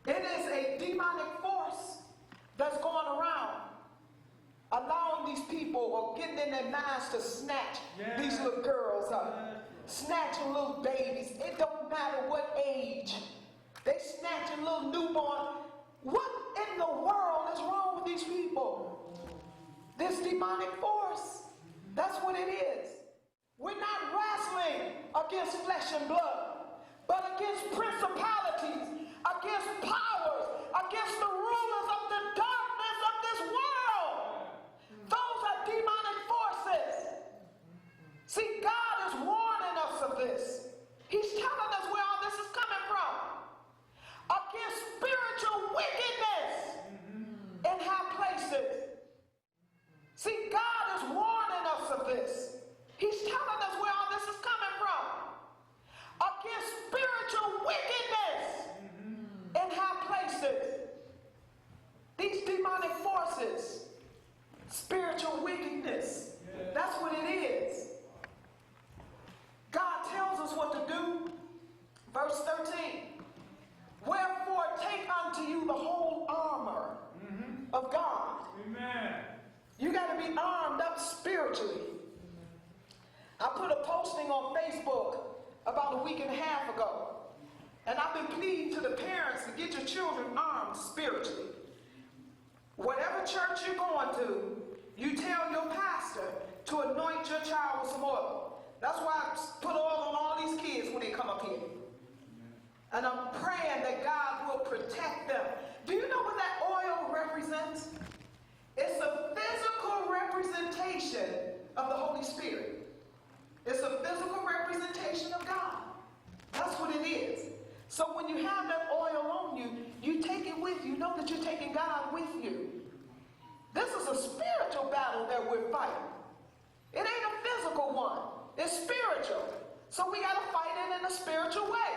It is a demonic force that's going around, allowing these people or getting in their minds to snatch these little girls up, snatching little babies. It don't matter what age. They snatching little newborn. What in the world is wrong with these people? This demonic force. That's what it is. We're not wrestling against flesh and blood, but against principalities, against powers, against the rulers of the darkness of this world. Those are demonic forces. See, God is warning us of this. He's telling us where all this is coming from. Against spiritual wickedness in high places. See, God is warning us of this. He's telling us where all this is coming from. Against spiritual wickedness in high places. These demonic forces, spiritual wickedness, that's what it is. God tells us what to do. Verse 13. Wherefore take unto you the whole armor of God. Amen. You got to be armed up spiritually. I put a posting on Facebook about a week and a half ago. And I've been pleading to the parents to get your children armed spiritually. Whatever church you're going to, you tell your pastor to anoint your child with some oil. That's why I put oil on all these kids when they come up here. And I'm praying that God will protect them. Do you know what that oil represents? It's a physical representation of the Holy Spirit. It's a physical representation of God. That's what it is. So when you have that oil on you, you take it with you. Know that you're taking God with you. This is a spiritual battle that we're fighting. It ain't a physical one. It's spiritual. So we got to fight it in a spiritual way.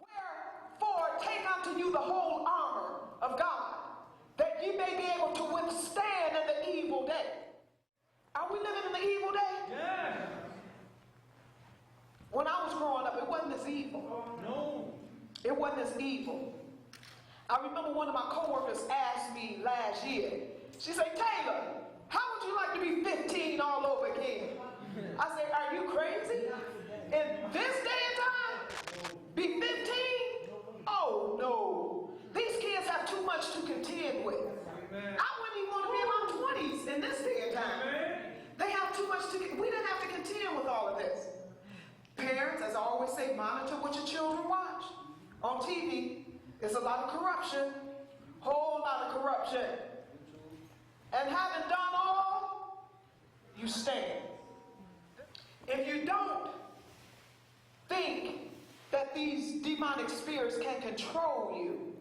Wherefore, take unto you the whole armor of God, that ye may be able to withstand in the evil day. Are we living in the evil day? Yeah. When I was growing up, it wasn't as evil. No. It wasn't as evil. I remember one of my coworkers asked me last year, she said, Taylor, how would you like to be 15 all over again? I said, are you crazy? In this day and time? Be 15? Oh, no. These kids have too much to contend with. Amen. I wouldn't even want to be in my 20s in this day and time. Amen. They have too much to, we didn't have to contend with all of this. Parents, as I always say, monitor what your children watch. On TV, there's a lot of corruption. whole lot of corruption. And having done all, you stand. If you don't think that these demonic spirits can control you,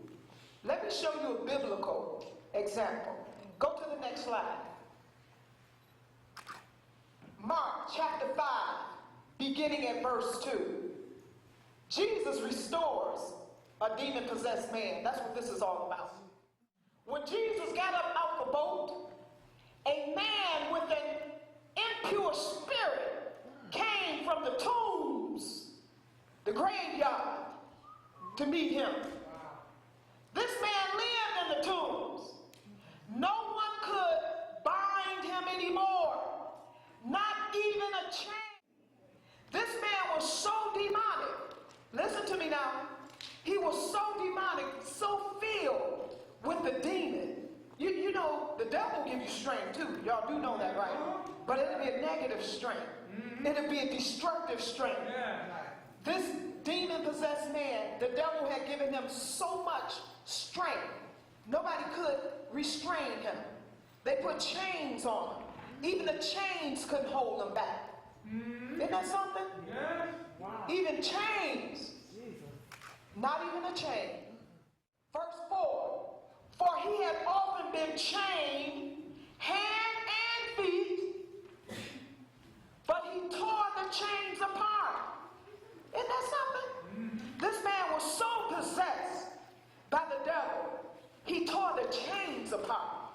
let me show you a biblical example. Go to the next slide. Mark chapter 5, beginning at verse 2. Jesus restores a demon-possessed man. That's what this is all about. When Jesus got up out the boat, a man with an impure spirit came from the tombs, the graveyard, to meet him. This man lived in the tombs. No one could bind him anymore, not even a chain. This man was so demonic. Listen to me now. He was so demonic, so filled with the demon. You know, the devil will give you strength too. Y'all do know that, right? But it'll be a negative strength. It'll be a destructive strength. This demon-possessed man, the devil had given him so much strength, nobody could restrain him. They put chains on him. Even the chains couldn't hold him back. Isn't that something? Wow. Even chains. Not even a chain. Verse 4. For he had often been chained, hand and feet, but he tore the chains apart. Isn't that something? This man was so possessed by the devil, he tore the chains apart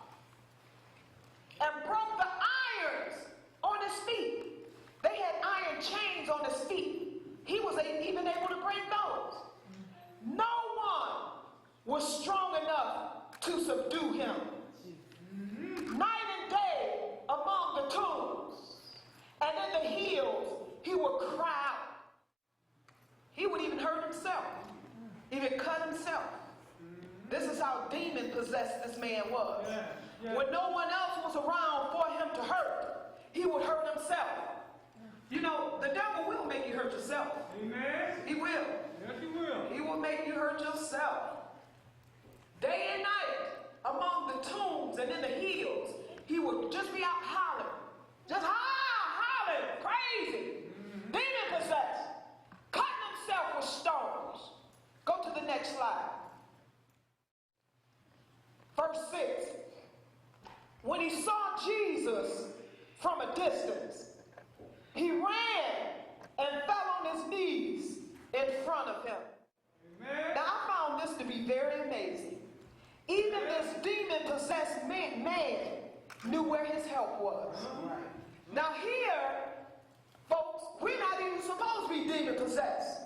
and broke the irons on his feet. They had iron chains on his feet. He was even able to break those. No one was strong enough to subdue him. Night and day among the tombs and in the hills, he would cry out. He would even hurt himself, even cut himself. This is how demon-possessed this man was. When no one else was around for him to hurt, he would hurt himself. You know, the devil will make you hurt yourself. Amen. He will. Yes, he will. He will make you hurt yourself. Day and night, among the tombs and in the hills, he would just be out hollering. Just hollering, crazy. Demon-possessed. Cutting himself with stones. Go to the next slide. Verse 6. When he saw Jesus from a distance, he ran and fell on his knees in front of him. Amen. Now I found this to be very amazing. Even this demon-possessed man knew where his help was. Now here, folks, we're not even supposed to be demon-possessed.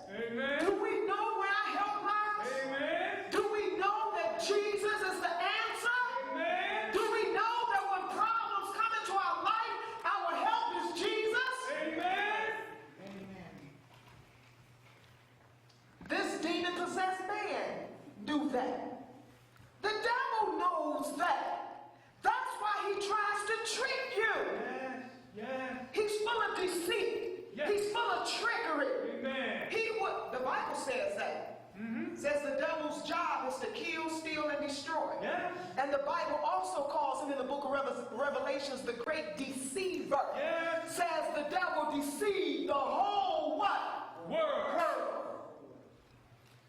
Do we know where our help lies? Amen. Do we know that Jesus is the answer? Amen. Do we know that when problems come into our life, our help is Jesus? Amen. This demon-possessed man knew that. The devil knows that. That's why he tries to trick you. He's full of deceit. He's full of trickery. The Bible says that. Says the devil's job is to kill, steal, and destroy. And the Bible also calls him in the book of Revelations the great deceiver. Says the devil deceived the whole what? World.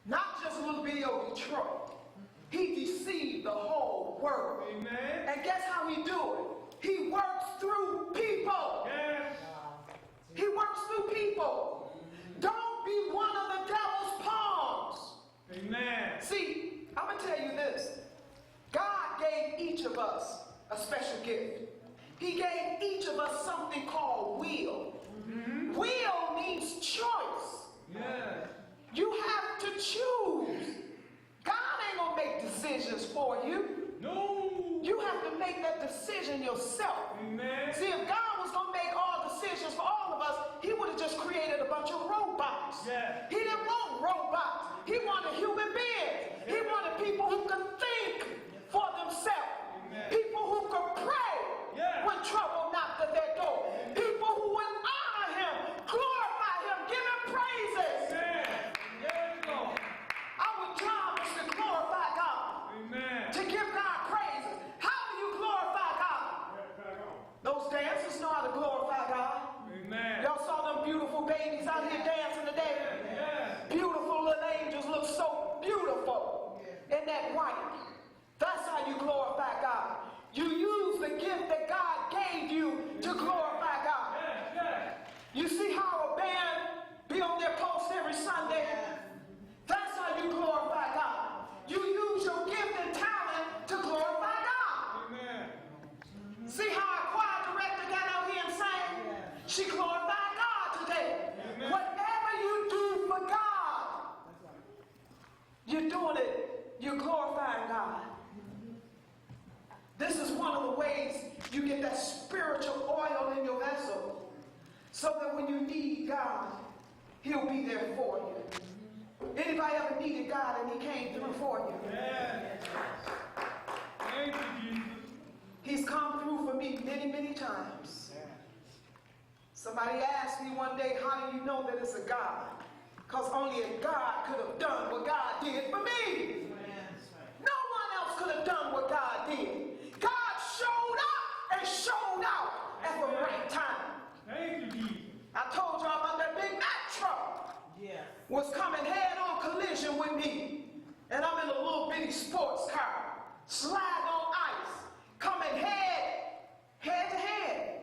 Not just a little bitty old Detroit. He deceived the whole world. Amen. And guess how he do it? He works through people. He works through people. Don't be one of the devil's pawns. Amen. See, I'm going to tell you this. God gave each of us a special gift. He gave each of us something called will. Will means choice. You have to choose. God ain't going to make decisions for you. No. You have to make that decision yourself. Amen. See, if God was going to make all decisions for all of us, he would have just created a bunch of robots. He didn't want robots. He wanted human beings. He wanted people who could think for themselves. People who could pray when trouble knocked at their door. People who would honor him, glorify him, give him praises. Our job is to glorify God. To egg white. That's how you glorify God. You use the gift that God gave you to glorify God. You see how a band be on their post every Sunday? That's how you glorify God. You use your gift and talent to glorify God. Amen. See how our choir director got out here and sang? She glorified God today. Amen. Whatever you do for God, you're doing it. You're glorifying God. This is one of the ways you get that spiritual oil in your vessel, so that when you need God, He'll be there for you. Anybody ever needed God and He came through for you? Yes. Thank you, Jesus. He's come through for me many, many times. Somebody asked me one day, how do you know that it's a God? Because only a God could have done what God did for me. No one else could have done what God did. God showed up and showed out at the right time. Thank you, Jesus. I told y'all about that big Mack truck. Yeah. Was coming head-on collision with me. And I'm in a little bitty sports car, slide on ice, coming head to head.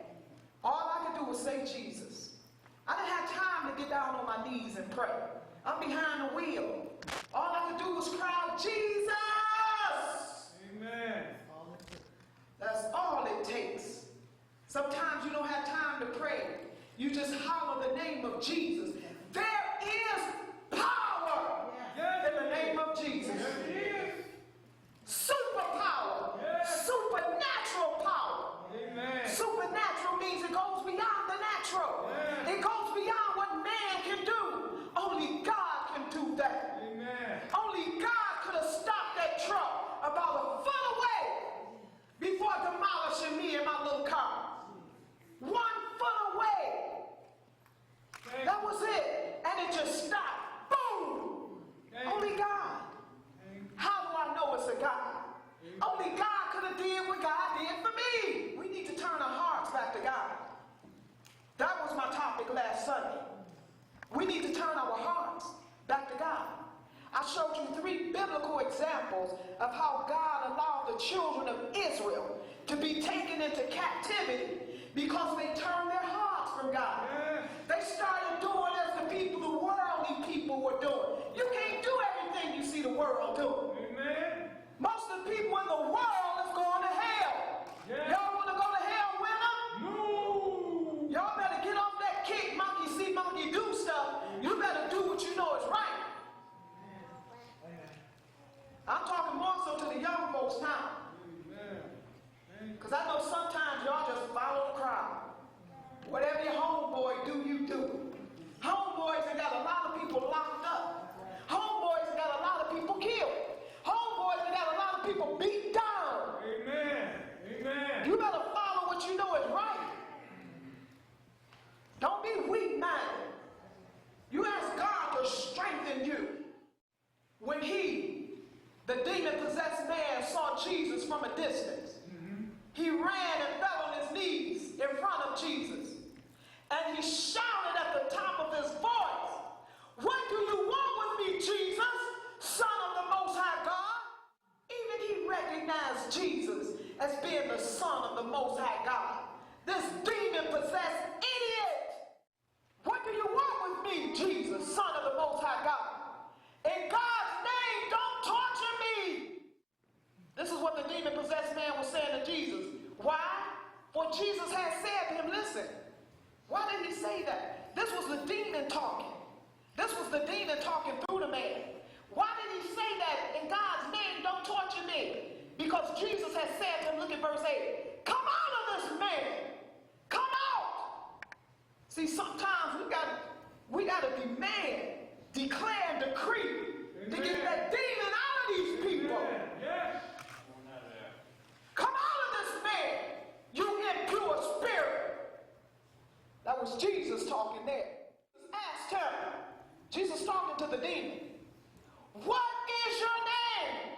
All I could do was say Jesus. I didn't have time to get down on my knees and pray. I'm behind the wheel. All I could do was cry out, Jesus! Amen. That's all it takes. Sometimes you don't have time to pray. You just holler the name of Jesus. There is power in the name of Jesus. Superpower. Supernatural power. Amen. Supernatural means it goes beyond the natural. Amen. It goes beyond what man can do. Only God can do that. Amen. Only God could have stopped that truck about a foot away before demolishing me in my little car. 1 foot away. That was it. And it just stopped. Boom. Only God. How do I know it's a God? Only God could have did what God did for me. We need to turn our hearts back to God. That was my topic last Sunday. We need to turn our hearts back to God. I showed you 3 biblical examples of how God allowed the children of Israel to be taken into captivity because they turned their hearts from God. They started doing as the worldly people were doing. You can't do everything you see the world doing. Amen. Most of the people in the world is going to hell. Y'all want to go to hell with them? No. Y'all better get off that kick, monkey see, monkey do stuff. You better do what you know is right. I'm talking more so to the young folks now. Because I know sometimes y'all just follow the crowd. Whatever your homeboy do, you do. Homeboys have got a lot of people locked up. Homeboys have got a lot of people killed. Homeboys have got a lot of people beat down. Amen. Amen. You better follow what you know is right. Don't be weak-minded. You ask God to strengthen you. When the demon-possessed man, saw Jesus from a distance, he ran and fell on his knees in front of Jesus. And he shouted at the top of his voice, "What do you want with me, Jesus, Son of the Most High God?" Even he recognized Jesus as being the Son of the Most High God. This demon-possessed idiot. "What do you want with me, Jesus, Son of the Most High God? In God's name, don't torture me." This is what the demon-possessed man was saying to Jesus. Why? For Jesus had said to him, listen, why did he say that? This was the demon talking. This was the demon talking through the man. Why did he say that? In God's name, don't torture me. Because Jesus had said to him, look at verse 8, "Come out of this man. Come out." See, sometimes we got to demand, declare, and decree to get that demon out of these people. Yes. Come out of this man, you impure spirit. That was Jesus talking there. Asked him, Jesus talking to the demon, "What is your name?"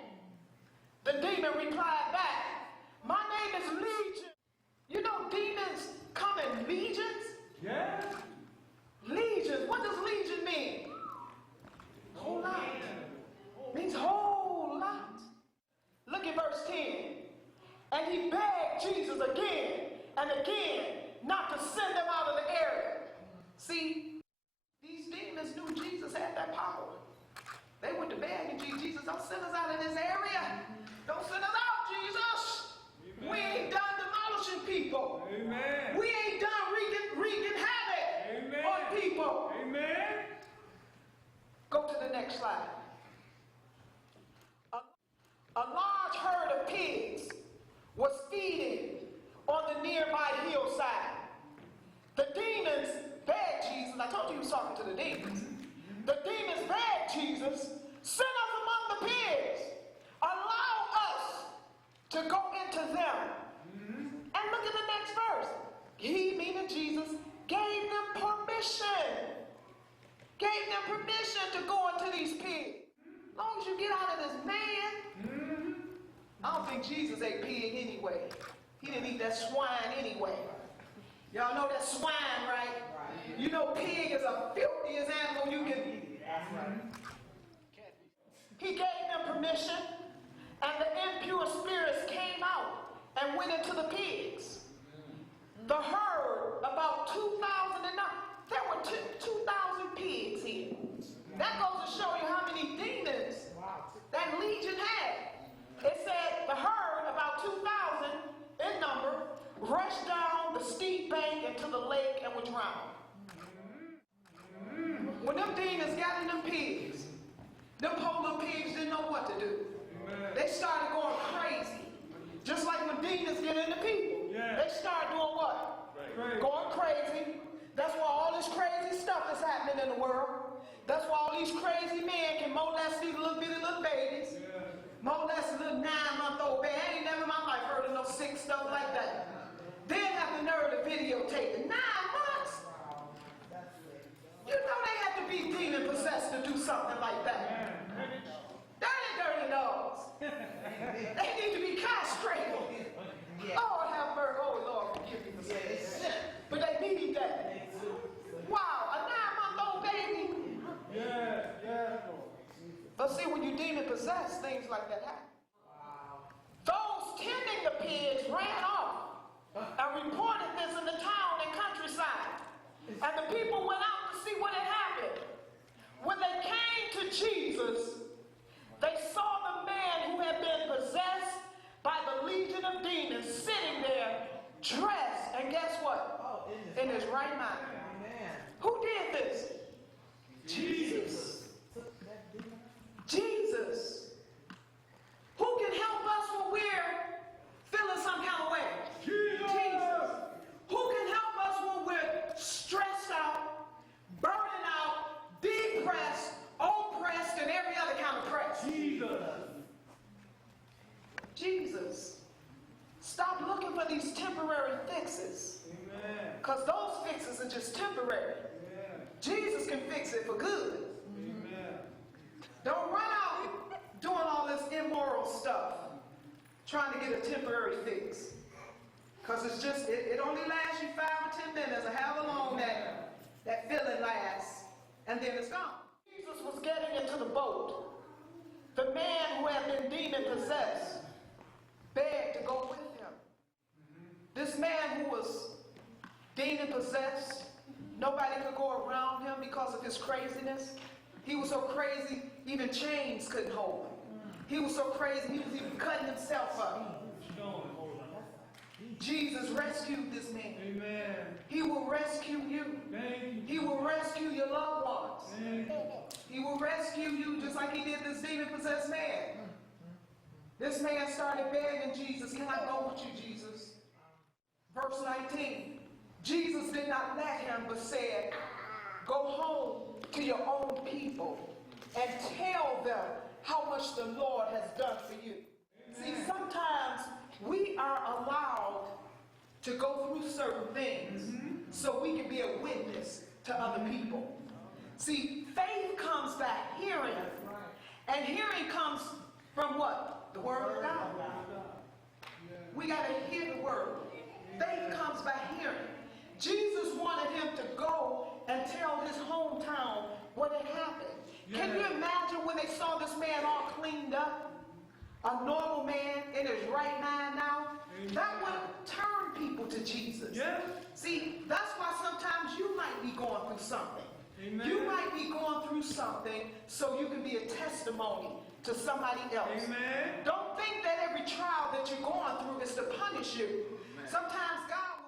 The demon replied back, "My name is Legion." You know demons come in legions? Yeah. Legions. What does legion mean? Whole lot. Means whole lot. he begged Jesus again and again not to send them out of the area. See, these demons knew Jesus had that power. They went to begging Jesus, don't send us out of this area. Don't send us out, Jesus. Amen. We ain't done demolishing people. Amen. We ain't done wreaking havoc on people. Amen. Go to the next slide. A large herd of pigs was feeding on the nearby hillside. The demons begged Jesus. I told you he was talking to the demons. The demons begged Jesus, send us among the pigs. Allow us to go into them. And look at the next verse. He, meaning Jesus, gave them permission. Gave them permission to go into these pigs. As long as you get out of this man. I don't think Jesus ate pig anyway. He didn't eat that swine anyway. Y'all know that swine, right? You know pig is the filthiest animal you can eat. He gave them permission, and the impure spirits came out and went into the pigs. The herd, about 2,000 and up, there were 2,000 pigs here. That goes to show you how many demons that legion had. It said the herd, about 2,000 in number, rushed down the steep bank into the lake and were drowned. When them demons got in them pigs, them poor little pigs didn't know what to do. They started going crazy. Just like when demons get into people. They start doing what? Going crazy. That's why all this crazy stuff is happening in the world. That's why all these crazy men can molest these little bitty little babies. Molest a little 9-month-old baby. I ain't never in my life heard of no sick stuff like that. Then have the nerve to videotape it. 9 months? You know they have to be demon possessed to do something like that. Dirty dogs. They need to be castrated. Lord have mercy. Oh Lord, forgive me for saying this. But they need that. Wow, a 9-month-old baby. But see, when you demon possessed, things like that happen. Those tending the pigs ran off and reported this in the town and countryside. And the people went out to see what had happened. When they came to Jesus, they saw the man who had been possessed by the legion of demons sitting there, dressed, and guess what? In his right mind. Who did this? Jesus. Jesus. Who can help us when we're feeling some kind of way? Jesus. Who can help us when we're stressed out, burning out, depressed, oppressed, and every other kind of press? Jesus. Stop looking for these temporary fixes. Because those fixes are just temporary. Jesus can fix it for good. Don't run out doing all this immoral stuff, trying to get a temporary fix. Because it's just, it only lasts you 5 or 10 minutes, or however long that feeling lasts, and then it's gone. Jesus was getting into the boat. The man who had been demon possessed begged to go with him. This man who was demon possessed, nobody could go around him because of his craziness. He was so crazy, even chains couldn't hold him. He was so crazy, he was even cutting himself up. Jesus rescued this man. Amen. He will rescue you. He will rescue your loved ones. He will rescue you just like he did this demon-possessed man. This man started begging Jesus, can I go with you, Jesus? Verse 19, Jesus did not let him, but said, go home to your own people and tell them how much the Lord has done for you. See, sometimes we are allowed to go through certain things so we can be a witness to other people. See, faith comes by hearing, and hearing comes from what? The Word of God. We got to hear the Word. Faith comes by hearing. Jesus wanted him to go and tell his hometown what had happened. Can you imagine when they saw this man all cleaned up, a normal man in his right mind now, that would turn people to Jesus. Yeah. See, that's why sometimes you might be going through something. Amen. You might be going through something so you can be a testimony to somebody else. Amen. Don't think that every trial that you're going through is to punish you. Amen. Sometimes God will...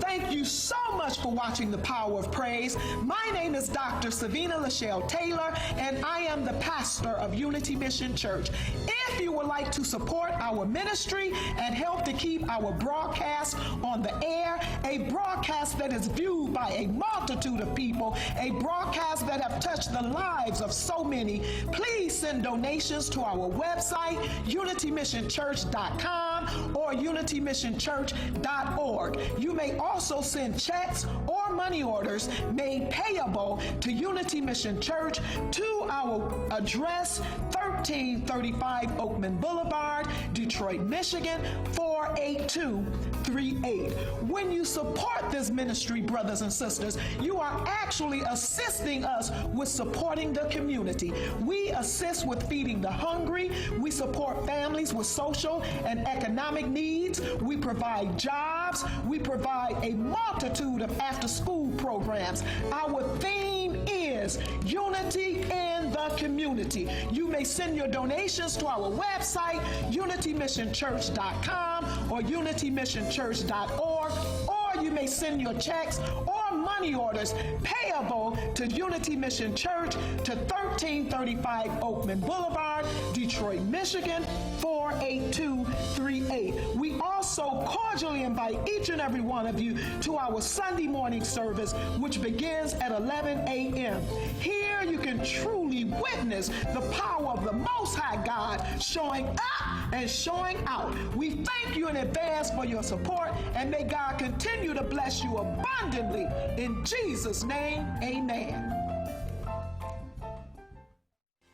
Thank you so much for watching The Power of Praise. My name is Dr. Savina Lachelle Taylor, and I am the pastor of Unity Mission Church. If you would like to support our ministry and help to keep our broadcast on the air, a broadcast that is viewed by a multitude of people, a broadcast that have touched the lives of so many, please send donations to our website, unitymissionchurch.com or unitymissionchurch.org. You may also send checks or money orders made payable to Unity Mission Church to our address, 1335 Oakman Boulevard, Detroit, Michigan, 48238. When you support this ministry, brothers and sisters, you are actually assisting us with supporting the community. We assist with feeding the hungry. We support families with social and economic needs. We provide jobs. We provide a multitude of after-school programs. Our theme is unity in the community. You may send your donations to our website, unitymissionchurch.com or unitymissionchurch.org, or you may send your checks or money orders payable to Unity Mission Church to 1335 Oakman Boulevard, Detroit, Michigan, 48238. We also cordially invite each and every one of you to our Sunday morning service, which begins at 11 a.m. Here you can truly witness the power of the Most High God showing up and showing out. We thank you in advance for your support, and may God continue to bless you abundantly. In Jesus' name, amen.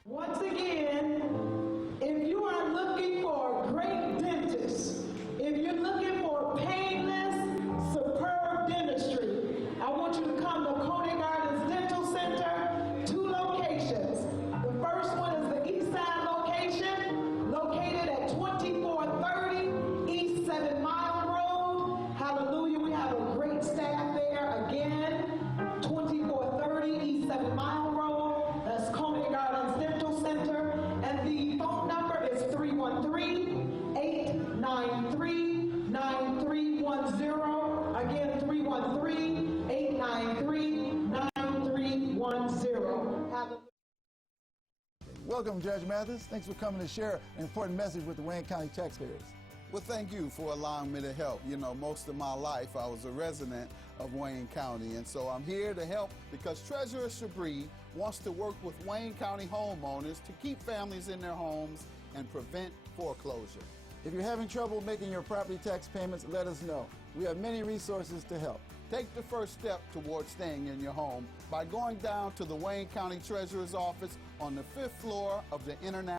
Once again, if you are looking for a great dentist, if you're looking for painless, superb dentistry, I want you to come to Coney Gardens Dental Center, 2 locations. The first one is the East Side location, located at 2430 East 7 Mile Road. Hallelujah, we have a great staff there. Again, 2430 East 7 Mile Road. That's Coney Gardens Dental Center. And the phone number is 313-893-9310. Again, 313-893-9310. Welcome, Judge Mathis. Thanks for coming to share an important message with the Wayne County taxpayers. Well, thank you for allowing me to help. You know, most of my life I was a resident of Wayne County, and so I'm here to help because Treasurer Shabri wants to work with Wayne County homeowners to keep families in their homes and prevent foreclosure. If you're having trouble making your property tax payments, let us know. We have many resources to help. Take the first step towards staying in your home by going down to the Wayne County Treasurer's office on the 5th floor of the International